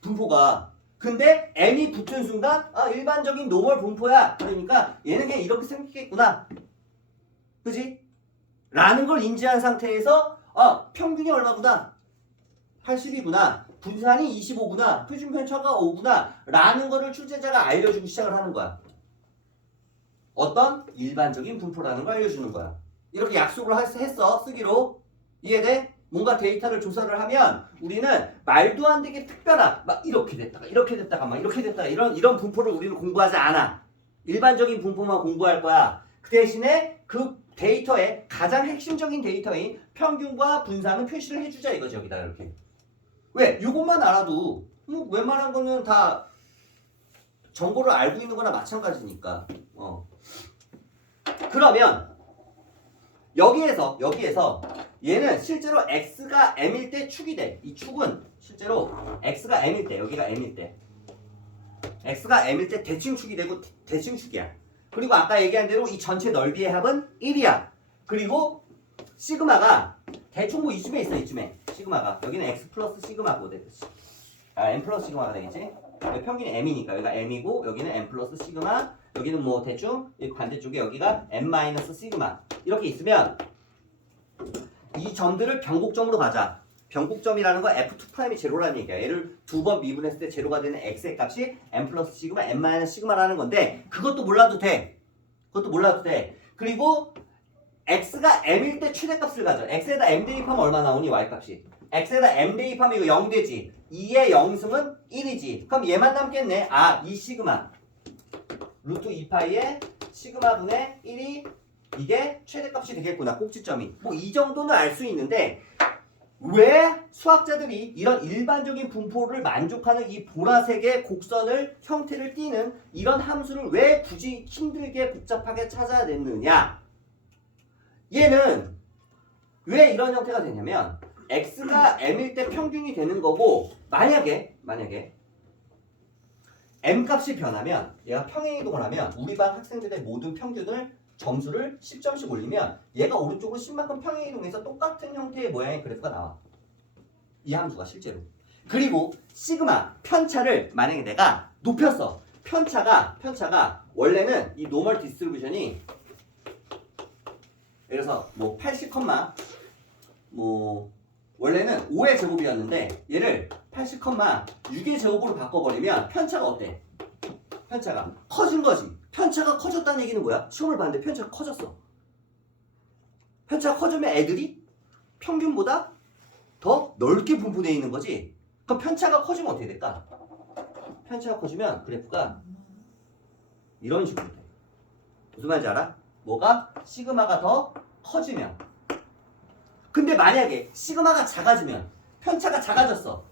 분포가. 근데 n이 붙은 순간 일반적인 노멀 분포야. 그러니까 얘는 그냥 이렇게 생기겠구나. 그지? 라는 걸 인지한 상태에서 평균이 얼마구나. 80이구나. 분산이 25구나. 표준편차가 5구나. 라는 거를 출제자가 알려주고 시작을 하는 거야. 어떤 일반적인 분포라는 걸 알려주는 거야. 이렇게 약속을 했어. 쓰기로. 이해돼? 뭔가 데이터를 조사를 하면 우리는 말도 안 되게 특별한 막 이렇게 됐다가 막 이렇게 됐다가 이런 분포를 우리는 공부하지 않아. 일반적인 분포만 공부할 거야. 그 대신에 그 데이터의 가장 핵심적인 데이터인 평균과 분산은 표시를 해주자 이거지. 여기다 이렇게. 왜? 이것만 알아도 뭐 웬만한 거는 다 정보를 알고 있는 거나 마찬가지니까. 그러면 여기에서 얘는 실제로 x가 m일 때 축이 돼. 이 축은 실제로 x가 m일 때 여기가 m일 때 x가 m일 때 대칭축이 되고 대칭축이야. 그리고 아까 얘기한 대로 이 전체 넓이의 합은 1이야. 그리고 시그마가 대충 뭐 이쯤에 있어. 이쯤에 시그마가 여기는 x 플러스 시그마고 m 플러스 시그마가 되겠지. 여기 평균이 m이니까 여기가 m이고 여기는 m 플러스 시그마. 여기는 뭐 대충 반대쪽에 여기가 m 마이너스 시그마. 이렇게 있으면 이 점들을 변곡점으로 가자. 변곡점이라는 건 f2'이 제로라는 얘기야. 얘를 두 번 미분했을 때 제로가 되는 x의 값이 m 플러스 시그마, m 마이너스 시그마라는 건데 그것도 몰라도 돼. 그리고 x가 m일 때 최대값을 가져. x에다 m 대입하면 얼마 나오니? y값이. x에다 m 대입하면 이거 0 되지. 2의 영승은 1이지. 그럼 얘만 남겠네. 이 시그마. 루트 2파이의 시그마분의 1이 이게 최대값이 되겠구나. 꼭지점이. 뭐 이 정도는 알 수 있는데 왜 수학자들이 이런 일반적인 분포를 만족하는 이 보라색의 곡선을 형태를 띠는 이런 함수를 왜 굳이 힘들게 복잡하게 찾아냈느냐? 얘는 왜 이런 형태가 되냐면 x가 m일 때 평균이 되는 거고 만약에 m 값이 변하면 얘가 평행이동을 하면 우리 반 학생들의 모든 평균을 점수를 10점씩 올리면 얘가 오른쪽으로 10만큼 평행이동해서 똑같은 형태의 모양의 그래프가 나와. 이 함수가 실제로. 그리고 시그마 편차를 만약에 내가 높였어. 편차가 원래는 이 노멀 디스트리뷰션이 예를 들어서 뭐 80, 뭐 원래는 5의 제곱이었는데 얘를 80, 6의 제곱으로 바꿔버리면 편차가 어때? 편차가 커진 거지. 편차가 커졌다는 얘기는 뭐야? 시험을 봤는데 편차가 커졌어. 편차가 커지면 애들이 평균보다 더 넓게 분포되어 있는 거지. 그럼 편차가 커지면 어떻게 될까? 편차가 커지면 그래프가 이런 식으로 돼. 무슨 말인지 알아? 뭐가? 시그마가 더 커지면. 근데 만약에 시그마가 작아지면 편차가 작아졌어.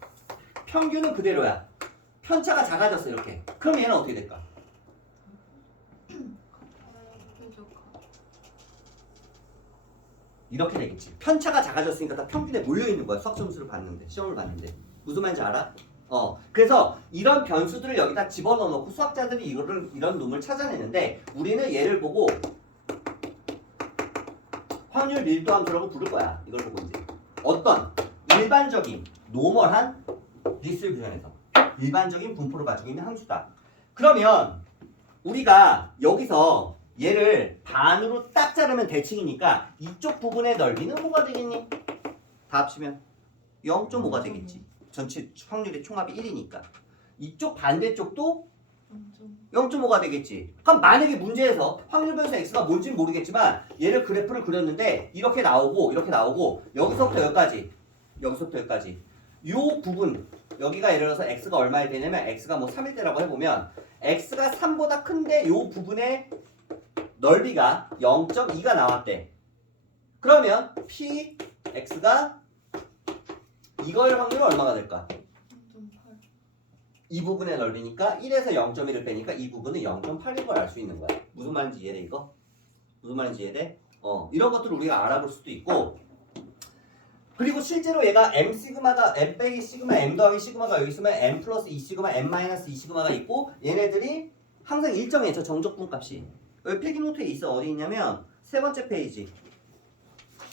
평균은 그대로야. 편차가 작아졌어 이렇게. 그럼 얘는 어떻게 될까? 이렇게 되겠지. 편차가 작아졌으니까 다 평균에 몰려있는 거야. 수학 점수를 봤는데, 시험을 봤는데. 무슨 말인지 알아? 그래서 이런 변수들을 여기다 집어넣어 놓고 수학자들이 이런 놈을 찾아내는데 우리는 얘를 보고 확률 밀도 함수라고 부를 거야. 이걸 보고 이제 어떤 일반적인 노멀한 디스트리뷰션에서 일반적인 분포를 가지고 있는 함수다. 그러면 우리가 여기서 얘를 반으로 딱 자르면 대칭이니까 이쪽 부분의 넓이는 뭐가 되겠니? 다 합치면 0.5가 되겠지. 전체 확률의 총합이 1이니까. 이쪽 반대쪽도 0.5가 되겠지. 그럼 만약에 문제에서 확률 변수 x가 뭔지는 모르겠지만 얘를 그래프를 그렸는데 이렇게 나오고 여기서부터 여기까지 요 부분 여기가 예를 들어서 x가 얼마에 되냐면 x가 뭐 3일 때라고 해보면 x가 3보다 큰데 요 부분의 넓이가 0.2가 나왔대. 그러면 p x가 이거의 확률은 얼마가 될까? 0.8. 이 부분의 넓이니까 1에서 0.1을 빼니까 이 부분은 0.8인 걸 알 수 있는 거야. 무슨 말인지 이해돼 이거? 무슨 말인지 이해돼? 이런 것들을 우리가 알아볼 수도 있고 그리고 실제로 얘가 m 시그마가 m 빼기 시그마 m 더하기 시그마가 여기 있으면 m 플러스 2 시그마 m 마이너스 2 시그마가 있고 얘네들이 항상 일정해. 저 정적분 값이 여기 필기노트에 있어. 어디 있냐면 세 번째 페이지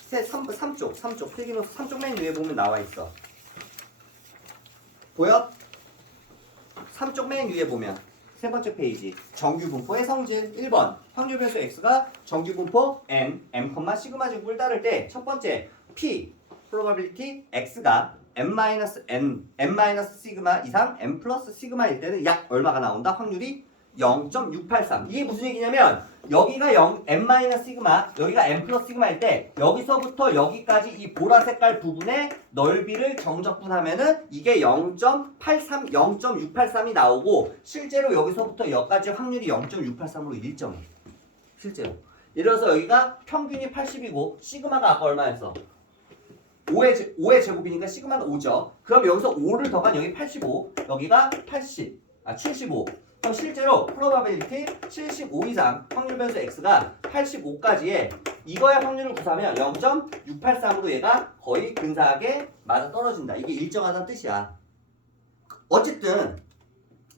3쪽 필기노트 3쪽 맨 위에 보면 나와 있어. 보여? 3쪽 맨 위에 보면 세 번째 페이지 정규분포의 성질 1번 확률 변수 x가 정규분포 m, 시그마 제곱을 따를 때 첫 번째 p probability x가 m 시그마 이상 m 플러스 시그마일 때는 약 얼마가 나온다? 확률이 0.683. 이게 무슨 얘기냐면 여기가 m 시그마 여기가 m 플러스 시그마일 때 여기서부터 여기까지 이 보라 색깔 부분의 넓이를 정적분하면은 이게 0.683이 나오고 실제로 여기서부터 여기까지 확률이 0.683으로 일정해. 실제로. 예를 들어서 여기가 평균이 80이고 시그마가 아까 얼마였어? 5의 제곱이니까 시그마는 5죠. 그럼 여기서 5를 더한 여기 85 여기가 75 그럼 실제로 probability 75 이상 확률 변수 x가 85까지의 이거의 확률을 구사하면 0.683으로 얘가 거의 근사하게 맞아 떨어진다. 이게 일정하다는 뜻이야. 어쨌든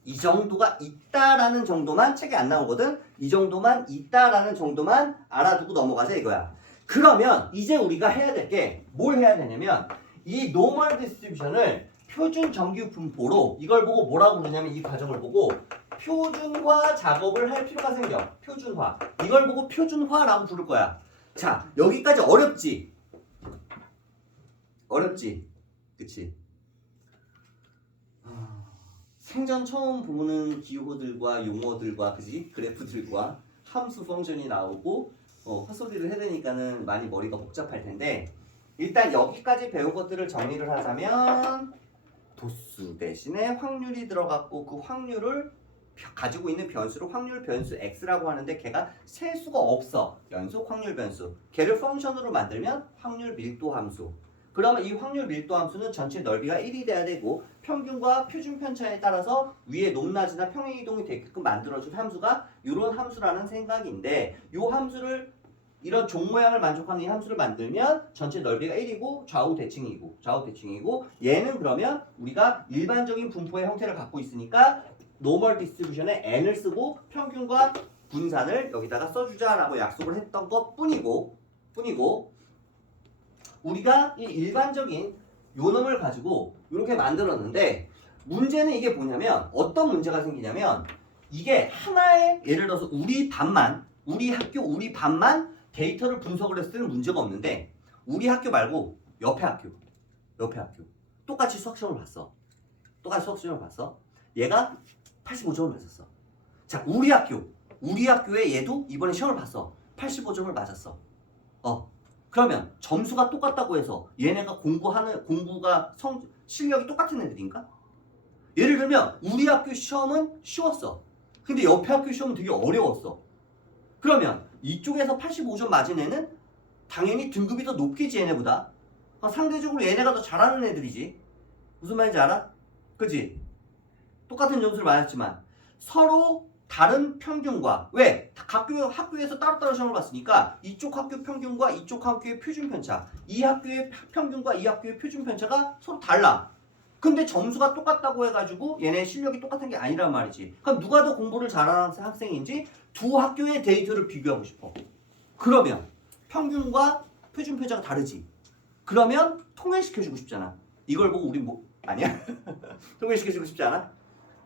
이 정도가 있다라는 정도만 책에 안 나오거든. 이 정도만 있다라는 정도만 알아두고 넘어가자 이거야. 그러면 이제 우리가 해야 될 게 뭘 해야 되냐면 이 노멀 디스트리뷰션을 표준 정규 분포로 이걸 보고 뭐라고 부르냐면 이 과정을 보고 표준화 작업을 할 필요가 생겨. 표준화. 이걸 보고 표준화라고 부를 거야. 자, 여기까지 어렵지? 어렵지? 그치? 생전 처음 보는 기호들과 용어들과 그지? 그래프들과 함수 펑션이 나오고 헛소리를 해대니까는 많이 머리가 복잡할 텐데 일단 여기까지 배운 것들을 정리를 하자면 도수 대신에 확률이 들어갔고 그 확률을 가지고 있는 변수를 확률 변수 x라고 하는데 걔가 셀 수가 없어. 연속 확률 변수. 걔를 펑션으로 만들면 확률 밀도 함수. 그러면 이 확률 밀도 함수는 전체 넓이가 1이 돼야 되고 평균과 표준 편차에 따라서 위에 높낮이나 평행 이동이 되게끔 만들어준 함수가 이런 함수라는 생각인데 이 함수를 이런 종 모양을 만족하는 이 함수를 만들면 전체 넓이가 1이고 좌우 대칭이고 얘는 그러면 우리가 일반적인 분포의 형태를 갖고 있으니까 노멀 디스트리뷰션에 n을 쓰고 평균과 분산을 여기다가 써주자라고 약속을 했던 것 뿐이고 우리가 이 일반적인 요 놈을 가지고 이렇게 만들었는데 문제는 이게 뭐냐면 어떤 문제가 생기냐면 이게 하나의 예를 들어서 우리 반만 우리 반만 데이터를 분석을 했을 때는 문제가 없는데 우리 학교 말고 옆에 학교 똑같이 수학 시험을 봤어. 얘가 85점을 맞았어. 자, 우리 학교에 얘도 이번에 시험을 봤어. 85점을 맞았어. 그러면 점수가 똑같다고 해서 얘네가 공부가 실력이 똑같은 애들인가? 예를 들면 우리 학교 시험은 쉬웠어. 근데 옆에 학교 시험은 되게 어려웠어. 그러면 이쪽에서 85점 맞은 애는 당연히 등급이 더 높겠지 얘네보다. 상대적으로 얘네가 더 잘하는 애들이지. 무슨 말인지 알아? 그치? 똑같은 점수를 맞았지만 서로 다른 평균과 왜? 학교에서 따로따로 시험을 봤으니까 이쪽 학교 평균과 이쪽 학교의 표준 편차 이 학교의 평균과 이 학교의 표준 편차가 서로 달라. 근데 점수가 똑같다고 해가지고 얘네 실력이 똑같은 게 아니란 말이지. 그럼 누가 더 공부를 잘하는 학생인지 두 학교의 데이터를 비교하고 싶어. 그러면 평균과 표준 편차가 다르지. 그러면 통일시켜주고 싶잖아. 이걸 보고 우리 아니야? 통일시켜주고 싶지 않아?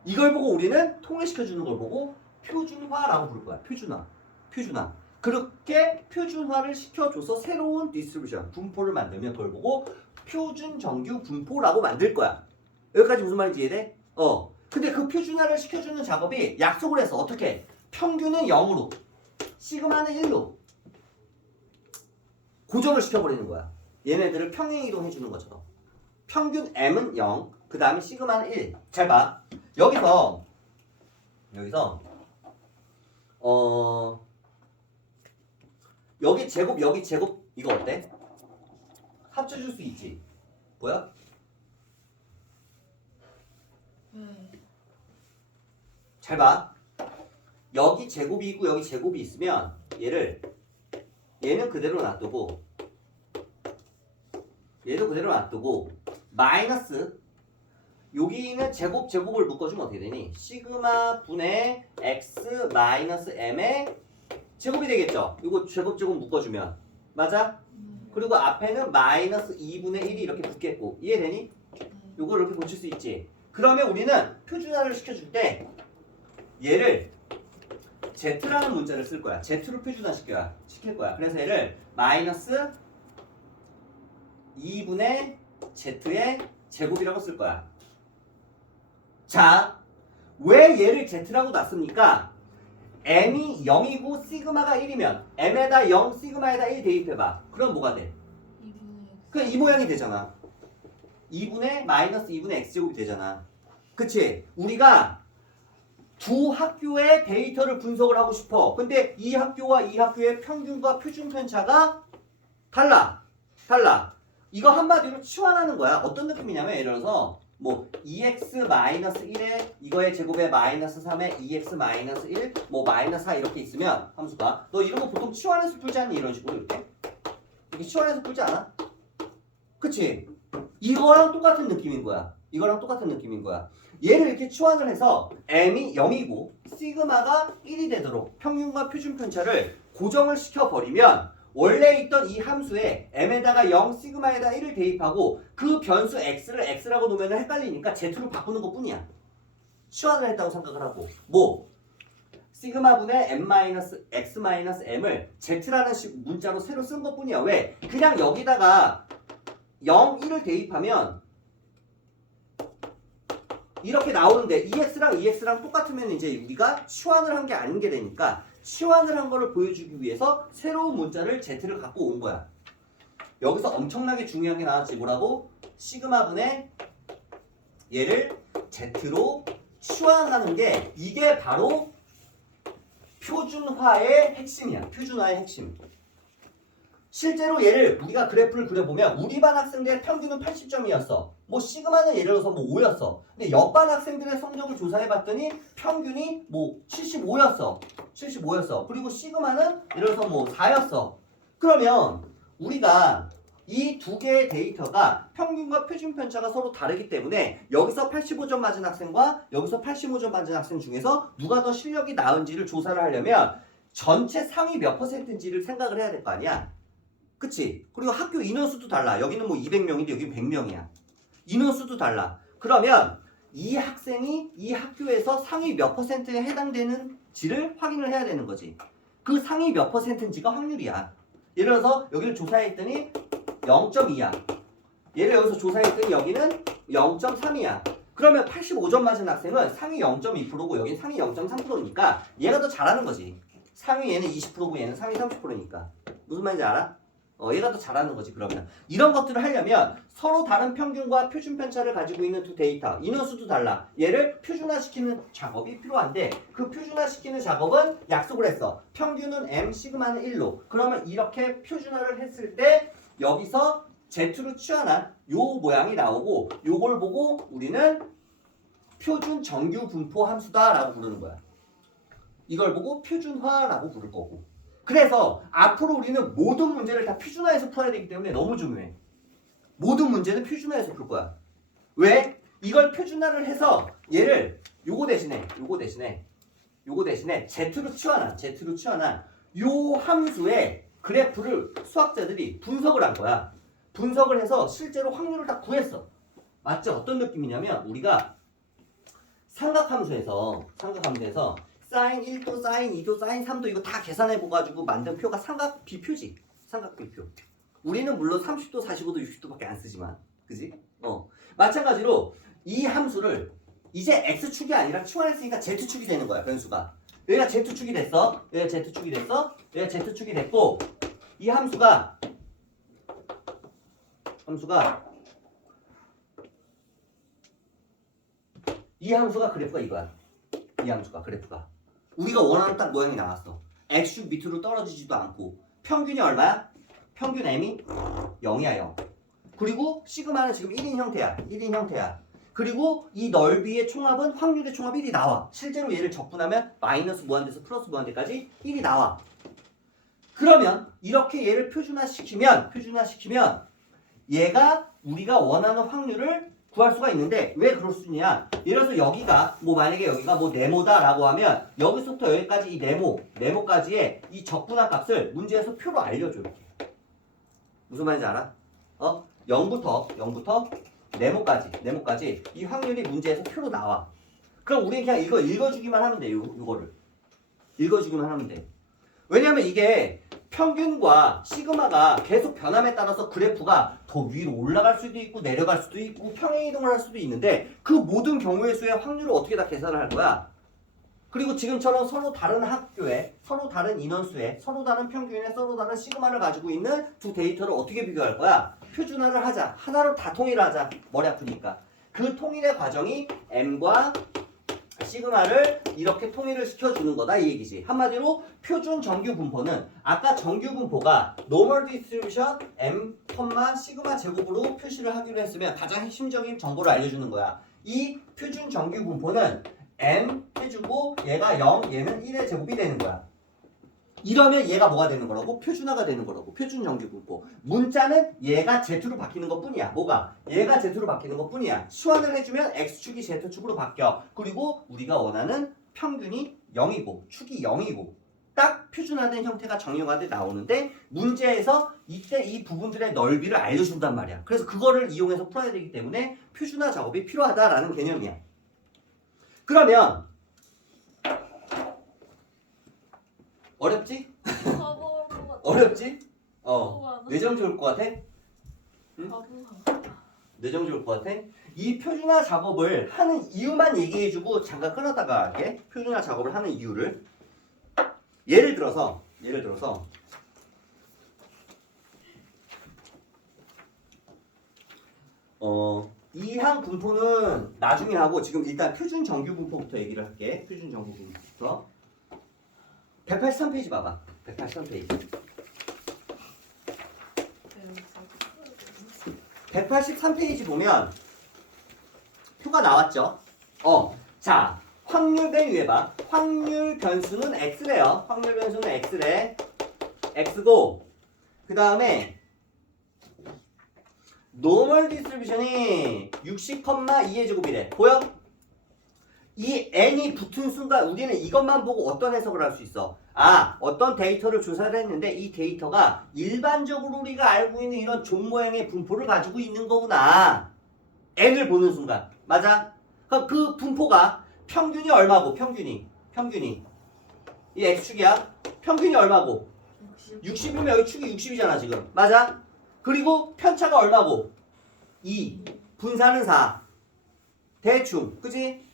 이걸 보고 우리는 통일시켜주는 걸 보고 표준화라고 부를 거야. 표준화. 그렇게 표준화를 시켜줘서 새로운 디스트리뷰션, 분포를 만들면 그걸 보고 표준 정규 분포라고 만들 거야. 여기까지 무슨 말인지 이해돼? 근데 그 표준화를 시켜주는 작업이 약속을 해서 어떻게? 평균은 0으로, 시그마는 1로 고정을 시켜버리는 거야. 얘네들을 평행이동 해주는 것처럼. 평균 M은 0, 그 다음에 시그마는 1. 잘 봐. 여기서 여기 제곱 여기 제곱 이거 어때? 합쳐줄 수 있지. 뭐야? 잘 봐. 여기 제곱이 있고 여기 제곱이 있으면 얘는 그대로 놔두고 얘도 그대로 놔두고 마이너스 여기는 제곱을 묶어주면 어떻게 되니? 시그마 분의 x 마이너스 m의 제곱이 되겠죠? 이거 제곱 묶어주면 맞아? 그리고 앞에는 마이너스 2분의 1이 이렇게 붙겠고 이해되니? 이걸 이렇게 고칠 수 있지. 그러면 우리는 표준화를 시켜줄 때 얘를 z라는 문자를 쓸 거야. z로 표준화 시킬 거야. 그래서 얘를 마이너스 2분의 z의 제곱이라고 쓸 거야. 자, 왜 얘를 z라고 놨습니까? m이 0이고 시그마가 1이면 m에다 0, 시그마에다 1 대입해봐. 그럼 뭐가 돼? 그냥 이 모양이 되잖아. 2분의 마이너스 2분의 x제곱이 되잖아. 그치? 우리가 두 학교의 데이터를 분석을 하고 싶어. 근데 이 학교와 이 학교의 평균과 표준 편차가 달라. 이거 한마디로 치환하는 거야. 어떤 느낌이냐면 예를 들어서 뭐 2x-1에 이거의 제곱에 마이너스 3에 2x-1 뭐 마이너스 4 이렇게 있으면 함수가 너 이런 거 보통 치환해서 풀지 않니? 이런 식으로 이렇게 치환해서 풀지 않아? 그치? 이거랑 똑같은 느낌인 거야. 얘를 이렇게 치환을 해서 m이 0이고 시그마가 1이 되도록 평균과 표준 편차를 고정을 시켜버리면 원래 있던 이 함수에 m에다가 0, 시그마에다 1을 대입하고 그 변수 x를 x라고 놓으면 헷갈리니까 z로 바꾸는 것 뿐이야. 치환을 했다고 생각을 하고 뭐 시그마분의 m-x-m을 z라는 문자로 새로 쓴 것 뿐이야. 왜? 그냥 여기다가 0, 1을 대입하면 이렇게 나오는데 EX랑 똑같으면 이제 우리가 치환을 한 게 아닌 게 되니까 치환을 한 거를 보여주기 위해서 새로운 문자를 z를 갖고 온 거야. 여기서 엄청나게 중요한 게 나왔지. 뭐라고? 시그마분의 얘를 z로 치환하는 게 이게 바로 표준화의 핵심이야. 표준화의 핵심. 실제로 얘를 우리가 그래프를 그려보면 우리 반 학생들의 평균은 80점이었어. 뭐 시그마는 예를 들어서 뭐 5였어. 근데 옆반 학생들의 성적을 조사해봤더니 평균이 뭐 75였어. 그리고 시그마는 예를 들어서 뭐 4였어. 그러면 우리가 이 두 개의 데이터가 평균과 표준 편차가 서로 다르기 때문에 여기서 85점 맞은 학생과 여기서 85점 맞은 학생 중에서 누가 더 실력이 나은지를 조사를 하려면 전체 상위 몇 %인지를 생각을 해야 될 거 아니야. 그치? 그리고 학교 인원수도 달라. 여기는 뭐 200명인데 여기는 100명이야. 인원수도 달라. 그러면 이 학생이 이 학교에서 상위 몇 퍼센트에 해당되는지를 확인을 해야 되는 거지. 그 상위 몇 퍼센트인지가 확률이야. 예를 들어서 여기를 조사했더니 0.2야. 얘를 여기서 조사했더니 여기는 0.3이야. 그러면 85점 맞은 학생은 상위 0.2%고 여기는 상위 0.3%니까 얘가 더 잘하는 거지. 상위 얘는 20%고 얘는 상위 30%니까. 무슨 말인지 알아? 얘가 더 잘하는 거지. 그러면 이런 것들을 하려면 서로 다른 평균과 표준 편차를 가지고 있는 두 데이터, 인원수도 달라. 얘를 표준화시키는 작업이 필요한데 그 표준화시키는 작업은 약속을 했어. 평균은 m, 시그마는 1로. 그러면 이렇게 표준화를 했을 때 여기서 Z로 취한한 요 모양이 나오고 요걸 보고 우리는 표준 정규 분포 함수다라고 부르는 거야. 이걸 보고 표준화라고 부를 거고. 그래서 앞으로 우리는 모든 문제를 다 표준화해서 풀어야 되기 때문에 너무 중요해. 모든 문제는 표준화해서 풀 거야. 왜? 이걸 표준화를 해서 얘를 요거 대신에 Z로 취한한 요 함수의 그래프를 수학자들이 분석을 한 거야. 분석을 해서 실제로 확률을 다 구했어. 맞죠? 어떤 느낌이냐면 우리가 삼각함수에서 사인 1도, 사인 2도, 사인 3도 이거 다 계산해봐가지고 만든 표가 삼각 비표지. 삼각 비표. 우리는 물론 30도, 45도, 60도밖에 안 쓰지만, 그지? 마찬가지로 이 함수를 이제 x축이 아니라 치환했으니까 z축이 되는 거야. 변수가. 얘가 z축이 됐어. 얘가 z축이 됐고 이 함수가 그래프가 이거야. 이 함수가 그래프가. 우리가 원하는 딱 모양이 나왔어. x축 밑으로 떨어지지도 않고 평균이 얼마야? 평균 m이 0이야 0. 그리고 시그마는 지금 1인 형태야. 그리고 이 넓이의 총합은 확률의 총합 1이 나와. 실제로 얘를 적분하면 마이너스 무한대에서 플러스 무한대까지 1이 나와. 그러면 이렇게 얘를 표준화시키면 얘가 우리가 원하는 확률을 구할 수가 있는데 왜 그럴 수 있냐? 예를 들어서 여기가 만약에 여기가 네모다라고 하면 여기서부터 여기까지 이 네모까지의 이 적분한 값을 문제에서 표로 알려줘. 이렇게. 무슨 말인지 알아? 0부터 네모까지 이 확률이 문제에서 표로 나와. 그럼 우리는 그냥 이거 읽어주기만 하면 돼. 이거를 읽어주기만 하면 돼. 왜냐면 이게 평균과 시그마가 계속 변함에 따라서 그래프가 더 위로 올라갈 수도 있고 내려갈 수도 있고 평행이동을 할 수도 있는데 그 모든 경우의 수의 확률을 어떻게 다 계산을 할 거야? 그리고 지금처럼 서로 다른 학교에 서로 다른 인원수에 서로 다른 평균에 서로 다른 시그마를 가지고 있는 두 데이터를 어떻게 비교할 거야? 표준화를 하자. 하나로 다 통일하자. 머리 아프니까. 그 통일의 과정이 m과 시그마를 이렇게 통일을 시켜주는 거다 이 얘기지. 한마디로 표준 정규 분포는 아까 정규 분포가 normal distribution m, 시그마 제곱으로 표시를 하기로 했으면 가장 핵심적인 정보를 알려주는 거야. 이 표준 정규 분포는 m 해주고 얘가 0, 얘는 1의 제곱이 되는 거야. 이러면 얘가 뭐가 되는 거라고? 표준화가 되는 거라고. 표준 정규 분포. 문자는 얘가 Z로 바뀌는 것 뿐이야. 뭐가? 얘가 Z로 바뀌는 것 뿐이야. 치환을 해주면 X축이 Z축으로 바뀌어. 그리고 우리가 원하는 평균이 0이고 축이 0이고 딱 표준화된 형태가 정형화돼 나오는데 문제에서 이때 이 부분들의 넓이를 알려준단 말이야. 그래서 그거를 이용해서 풀어야 되기 때문에 표준화 작업이 필요하다라는 개념이야. 그러면 어렵지? 어렵지? 뇌정 좋을 것 같아? 응? 뇌정 좋을 것 같아? 이 표준화 작업을 하는 이유만 얘기해주고 잠깐 끊었다가 할게. 표준화 작업을 하는 이유를 예를 들어서 이항 분포는 나중에 하고 지금 일단 표준 정규 분포부터 얘기를 할게. 표준 정규 분포부터 183페이지 봐봐. 183페이지. 183페이지 보면 표가 나왔죠? 자, 확률 맨 위에 봐. 확률 변수는 x래요. 확률 변수는 x래. x고 그 다음에 normal distribution이 60,2의 제곱이래. 보여? 이 n이 붙은 순간 우리는 이것만 보고 어떤 해석을 할 수 있어? 아, 어떤 데이터를 조사를 했는데 이 데이터가 일반적으로 우리가 알고 있는 이런 종 모양의 분포를 가지고 있는 거구나. n을 보는 순간. 맞아? 그럼 그 분포가 평균이 얼마고? 평균이 이 x축이야. 평균이 얼마고? 60이면 여기 축이 60이잖아 지금. 맞아? 그리고 편차가 얼마고? 2. 분산은 4. 대충. 그지?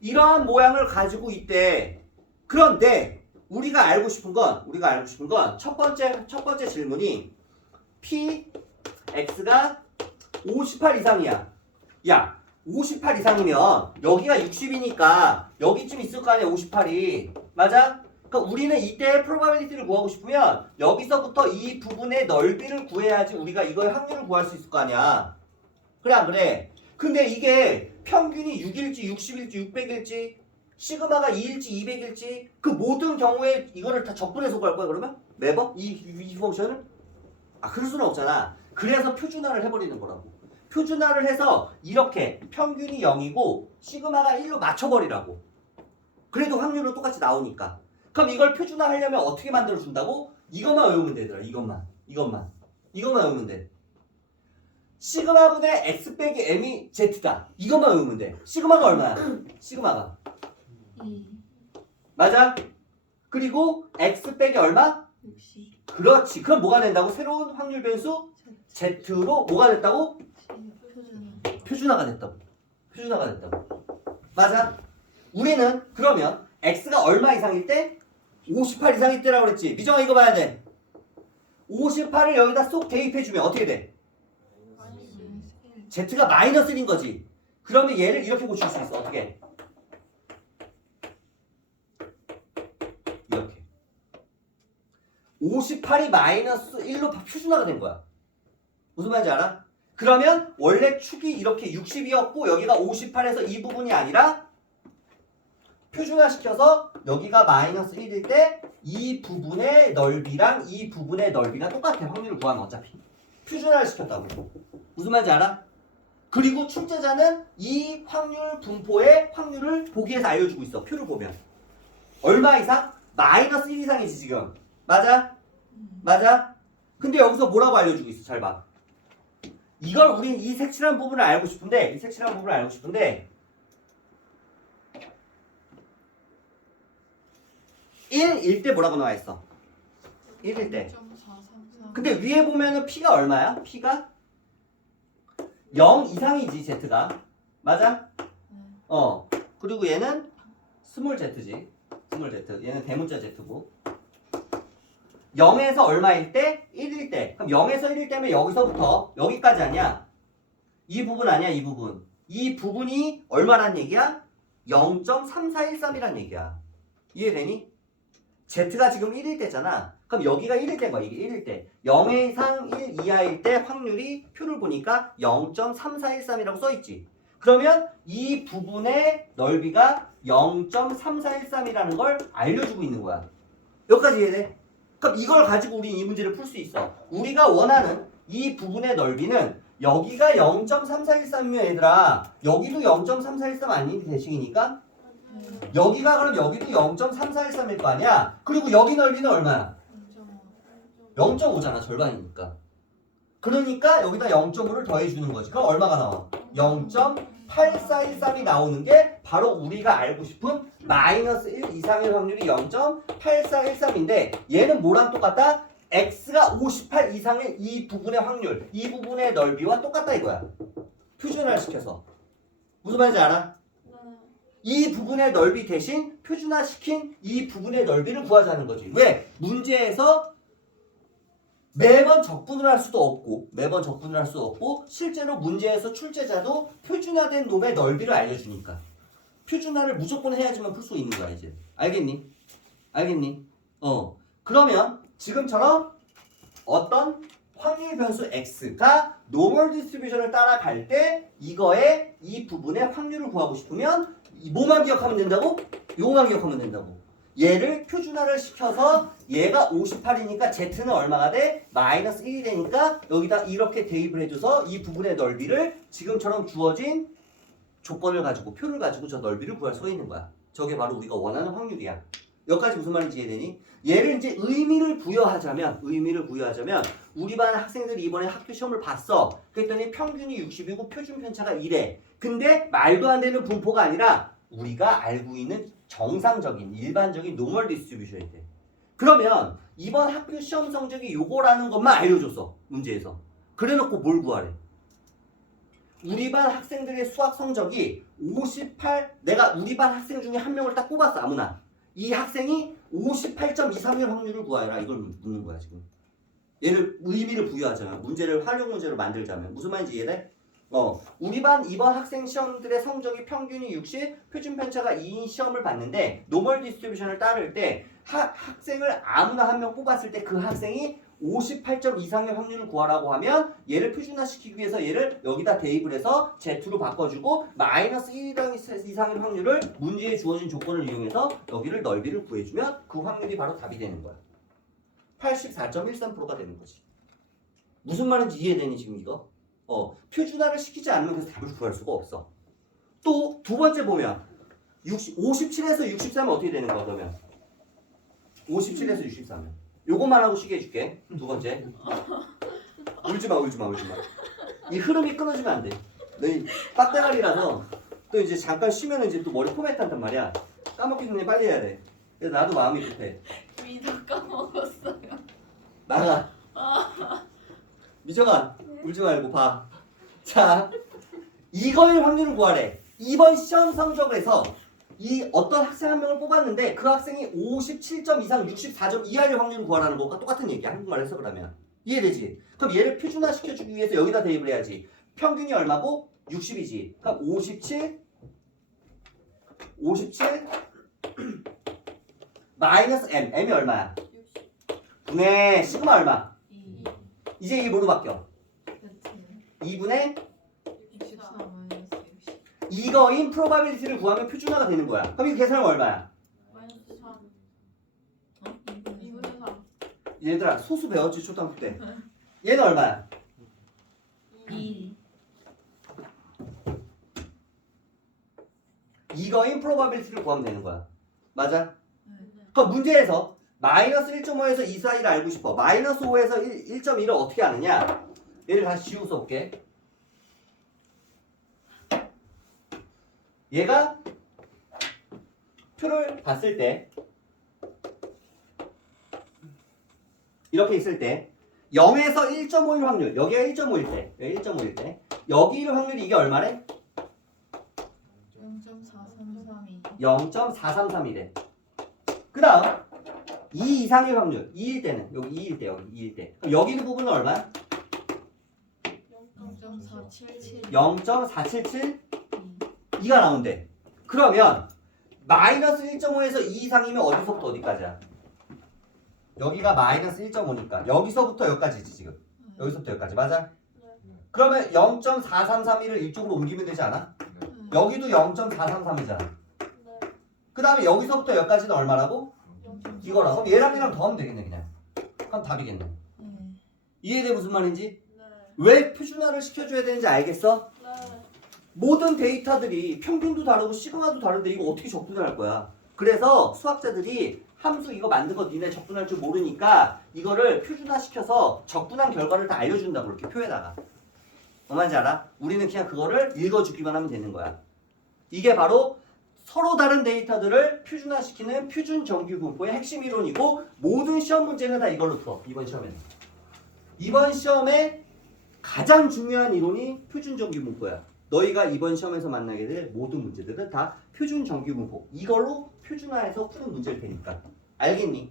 이러한 모양을 가지고 있대. 그런데 우리가 알고 싶은 건 첫 번째 질문이 p x가 58 이상이야. 야, 58 이상이면 여기가 60이니까 여기쯤 있을 거 아니야, 58이. 맞아? 그러니까 우리는 이때 프로바빌리티를 구하고 싶으면 여기서부터 이 부분의 넓이를 구해야지 우리가 이거의 확률을 구할 수 있을 거 아니야. 그래 안 그래? 근데 이게 평균이 6일지 60일지 600일지 시그마가 2일지 200일지 그 모든 경우에 이거를 다 적분해서 구할 거야 그러면? 매번? 이 펑션을? 아 그럴 수는 없잖아. 그래서 표준화를 해버리는 거라고. 표준화를 해서 이렇게 평균이 0이고 시그마가 1로 맞춰버리라고. 그래도 확률은 똑같이 나오니까. 그럼 이걸 표준화하려면 어떻게 만들어준다고? 이것만 외우면 되더라. 이것만 외우면 돼. 시그마분의 x 빼기 m이 z다. 이것만 외우면 돼. 시그마가 얼마야? 시그마가 2, 맞아? 그리고 x 빼기 얼마? 60, 그렇지. 그럼 뭐가 된다고? 새로운 확률 변수 z로 뭐가 됐다고? 표준화가 됐다고. 맞아? 우리는 그러면 x가 얼마 이상일 때? 58 이상일 때라고 그랬지. 미정아 이거 봐야 돼. 58을 여기다 쏙 대입해주면 어떻게 돼? z가 마이너스 1인 거지. 그러면 얘를 이렇게 고칠 수 있어. 어떻게? 이렇게. 58이 마이너스 1로 표준화가 된 거야. 무슨 말인지 알아? 그러면 원래 축이 이렇게 60이었고 여기가 58에서 이 부분이 아니라 표준화시켜서 여기가 마이너스 1일 때 이 부분의 넓이랑 이 부분의 넓이가 똑같아. 확률을 구하면 어차피. 표준화를 시켰다고. 무슨 말인지 알아? 그리고 출제자는 이 확률 분포의 확률을 보기에서 알려주고 있어. 표를 보면. 얼마 이상? 마이너스 1 이상이지 지금. 맞아? 맞아? 근데 여기서 뭐라고 알려주고 있어? 잘 봐. 이걸 우린 이 색칠한 부분을 알고 싶은데 1일 때 뭐라고 나와 있어? 1일 때. 근데 위에 보면은 P가 얼마야? P가 0 이상이지 Z가. 맞아? 그리고 얘는 스몰 Z지. 스몰 Z. 얘는 대문자 Z고. 0에서 얼마일 때? 1일 때. 그럼 0에서 1일 때면 여기서부터 여기까지 아니야? 이 부분 아니야? 이 부분. 이 부분이 얼마란 얘기야? 0.3413이란 얘기야. 이해되니? Z가 지금 1일 때잖아. 그럼 여기가 1일 때인 거야. 이게 1일 때. 0 이상 1 이하일 때 확률이 표를 보니까 0.3413이라고 써있지. 그러면 이 부분의 넓이가 0.3413이라는 걸 알려주고 있는 거야. 여기까지 이해돼? 그럼 이걸 가지고 우리 이 문제를 풀 수 있어. 우리가 원하는 이 부분의 넓이는 여기가 0.3413이면 얘들아 여기도 0.3413 아닌 대식이니까 여기가 그럼 여기도 0.3413일 거 아니야? 그리고 여기 넓이는 얼마야? 0.5잖아. 절반이니까. 그러니까 여기다 0.5를 더해주는 거지. 그럼 얼마가 나와? 0.8413이 나오는 게 바로 우리가 알고 싶은 마이너스 1 이상의 확률이 0.8413인데 얘는 뭐랑 똑같다? x가 58 이상의 이 부분의 확률, 이 부분의 넓이와 똑같다 이거야. 표준화를 시켜서. 무슨 말인지 알아? 이 부분의 넓이 대신 표준화시킨 이 부분의 넓이를 구하자는 거지. 왜? 문제에서 매번 적분을 할 수도 없고 실제로 문제에서 출제자도 표준화된 놈의 넓이를 알려주니까 표준화를 무조건 해야지만 풀 수 있는 거야 이제. 알겠니? 그러면 지금처럼 어떤 확률 변수 x가 노멀 디스트리뷰션을 따라갈 때 이거의 이 부분의 확률을 구하고 싶으면 뭐만 기억하면 된다고? 요거만 기억하면 된다고. 얘를 표준화를 시켜서 얘가 58이니까 z는 얼마가 돼? 마이너스 1이 되니까 여기다 이렇게 대입을 해줘서 이 부분의 넓이를 지금처럼 주어진 조건을 가지고 표를 가지고 저 넓이를 구할 수 있는 거야. 저게 바로 우리가 원하는 확률이야. 여기까지 무슨 말인지 이해되니? 얘를 이제 의미를 부여하자면 우리 반 학생들이 이번에 학교 시험을 봤어. 그랬더니 평균이 60이고 표준 편차가 1래. 근데 말도 안 되는 분포가 아니라 우리가 알고 있는 정상적인 일반적인 노멀 디스트리뷰션이 돼. 그러면 이번 학교 시험 성적이 요거라는 것만 알려줬어. 문제에서. 그래놓고 뭘 구하래? 우리 반 학생들의 수학 성적이 58, 내가 우리 반 학생 중에 한 명을 딱 뽑았어. 아무나. 이 학생이 58.23일 확률을 구하라. 이걸 묻는 거야 지금. 얘를 의미를 부여하자면 문제를 활용 문제로 만들자면 무슨 말인지 이해돼? 우리 반 이번 학생 시험들의 성적이 평균이 60, 표준 편차가 2인 시험을 봤는데 노멀 디스트리뷰션을 따를 때 학생을 아무나 한 명 뽑았을 때 그 학생이 58.23의 확률을 구하라고 하면 얘를 표준화시키기 위해서 얘를 여기다 대입을 해서 Z2로 바꿔주고 마이너스 1 이상의 확률을 문제에 주어진 조건을 이용해서 여기를 넓이를 구해주면 그 확률이 바로 답이 되는 거야. 84.13%가 되는 거지. 무슨 말인지 이해되니 지금 이거? 표준화를 시키지 않으면 그래서 답을 구할 수가 없어. 또 두 번째 보면 57에서 63은 어떻게 되는 거야 그러면? 57에서 63은 요것만 하고 쉬게 해줄게. 두 번째. 울지마. 이 흐름이 끊어지면 안 돼. 너희 빡대가리라서 또 이제 잠깐 쉬면 이제 또 머리 포맷 한단 말이야. 까먹기 전에 빨리 해야 돼. 그래서 나도 마음이 급해. 미도 까먹었어요. 나가. 미정아, 울지 말고 봐. 자, 이거의 확률을 구하래. 이번 시험 성적에서 이 어떤 학생 한 명을 뽑았는데 그 학생이 57점 이상 64점 이하의 확률을 구하라는 것과 똑같은 얘기야. 한국말 해석을 하면. 이해되지? 그럼 얘를 표준화 시켜주기 위해서 여기다 대입을 해야지. 평균이 얼마고? 60이지. 그럼 57 마이너스 m. m이 얼마야? 60. 분의 시그마 얼마? 2. 이제 이게 뭐로 바뀌어? 그치. 2분의 64 마이너스 60. 이거인 프로바빌리티를 구하면 표준화가 되는 거야. 그럼 이거 계산하면 얼마야? 마이너스 3. 2분의 3. 얘들아 소수 배웠지 초등학교 때. 얘는 얼마야? 2. 이거인 프로바빌리티를 구하면 되는 거야. 맞아? 네. 그럼 문제에서 마이너스 1.5에서 2 사이를 알고 싶어. 마이너스 5에서 1.1을 어떻게 아느냐? 얘를 다시 지우고 써볼게. 얘가 표를 봤을 때 이렇게 있을 때 0에서 1.5일 확률, 여기가 1.5일 때, 여기 1.5일 때 여기 일 확률이 이게 얼마래? 0.4332. 0.433이래. 그 다음 2 이상의 확률, 2일 때는 여기 2일 때, 여기 2일 때. 그럼 여기 있는 부분은 얼마야? 0.477. 0.477 2가 나온대. 그러면 마이너스 1.5에서 2 이상이면 어디서부터 어디까지야? 여기가 마이너스 1.5니까 여기서부터 여기까지지 지금. 여기서부터 여기까지 맞아? 그러면 0.4331을 이쪽으로 옮기면 되지 않아? 여기도 0.433이잖아. 그 다음에 여기서부터 여기까지는 얼마라고? 이거라고? 그럼 얘랑 얘랑 더하면 되겠네 그냥. 그럼 답이겠네. 이해돼 무슨 말인지? 왜 표준화를 시켜줘야 되는지 알겠어? 모든 데이터들이 평균도 다르고 시그마도 다른데 이거 어떻게 적분을 거야? 그래서 수학자들이 함수 이거 만든 거 니네 적분할 줄 모르니까 이거를 표준화 시켜서 적분한 결과를 다 알려준다고 이렇게 표에다가. 뭐만지 알아? 우리는 그냥 그거를 읽어주기만 하면 되는 거야. 이게 바로 서로 다른 데이터들을 표준화시키는 표준 정규 분포의 핵심 이론이고 모든 시험 문제는 다 이걸로 풀어. 이번 시험에는. 이번 시험에 가장 중요한 이론이 표준 정규 분포야. 너희가 이번 시험에서 만나게 될 모든 문제들은 다 표준 정규 분포. 이걸로 표준화해서 푸는 문제일 테니까. 알겠니?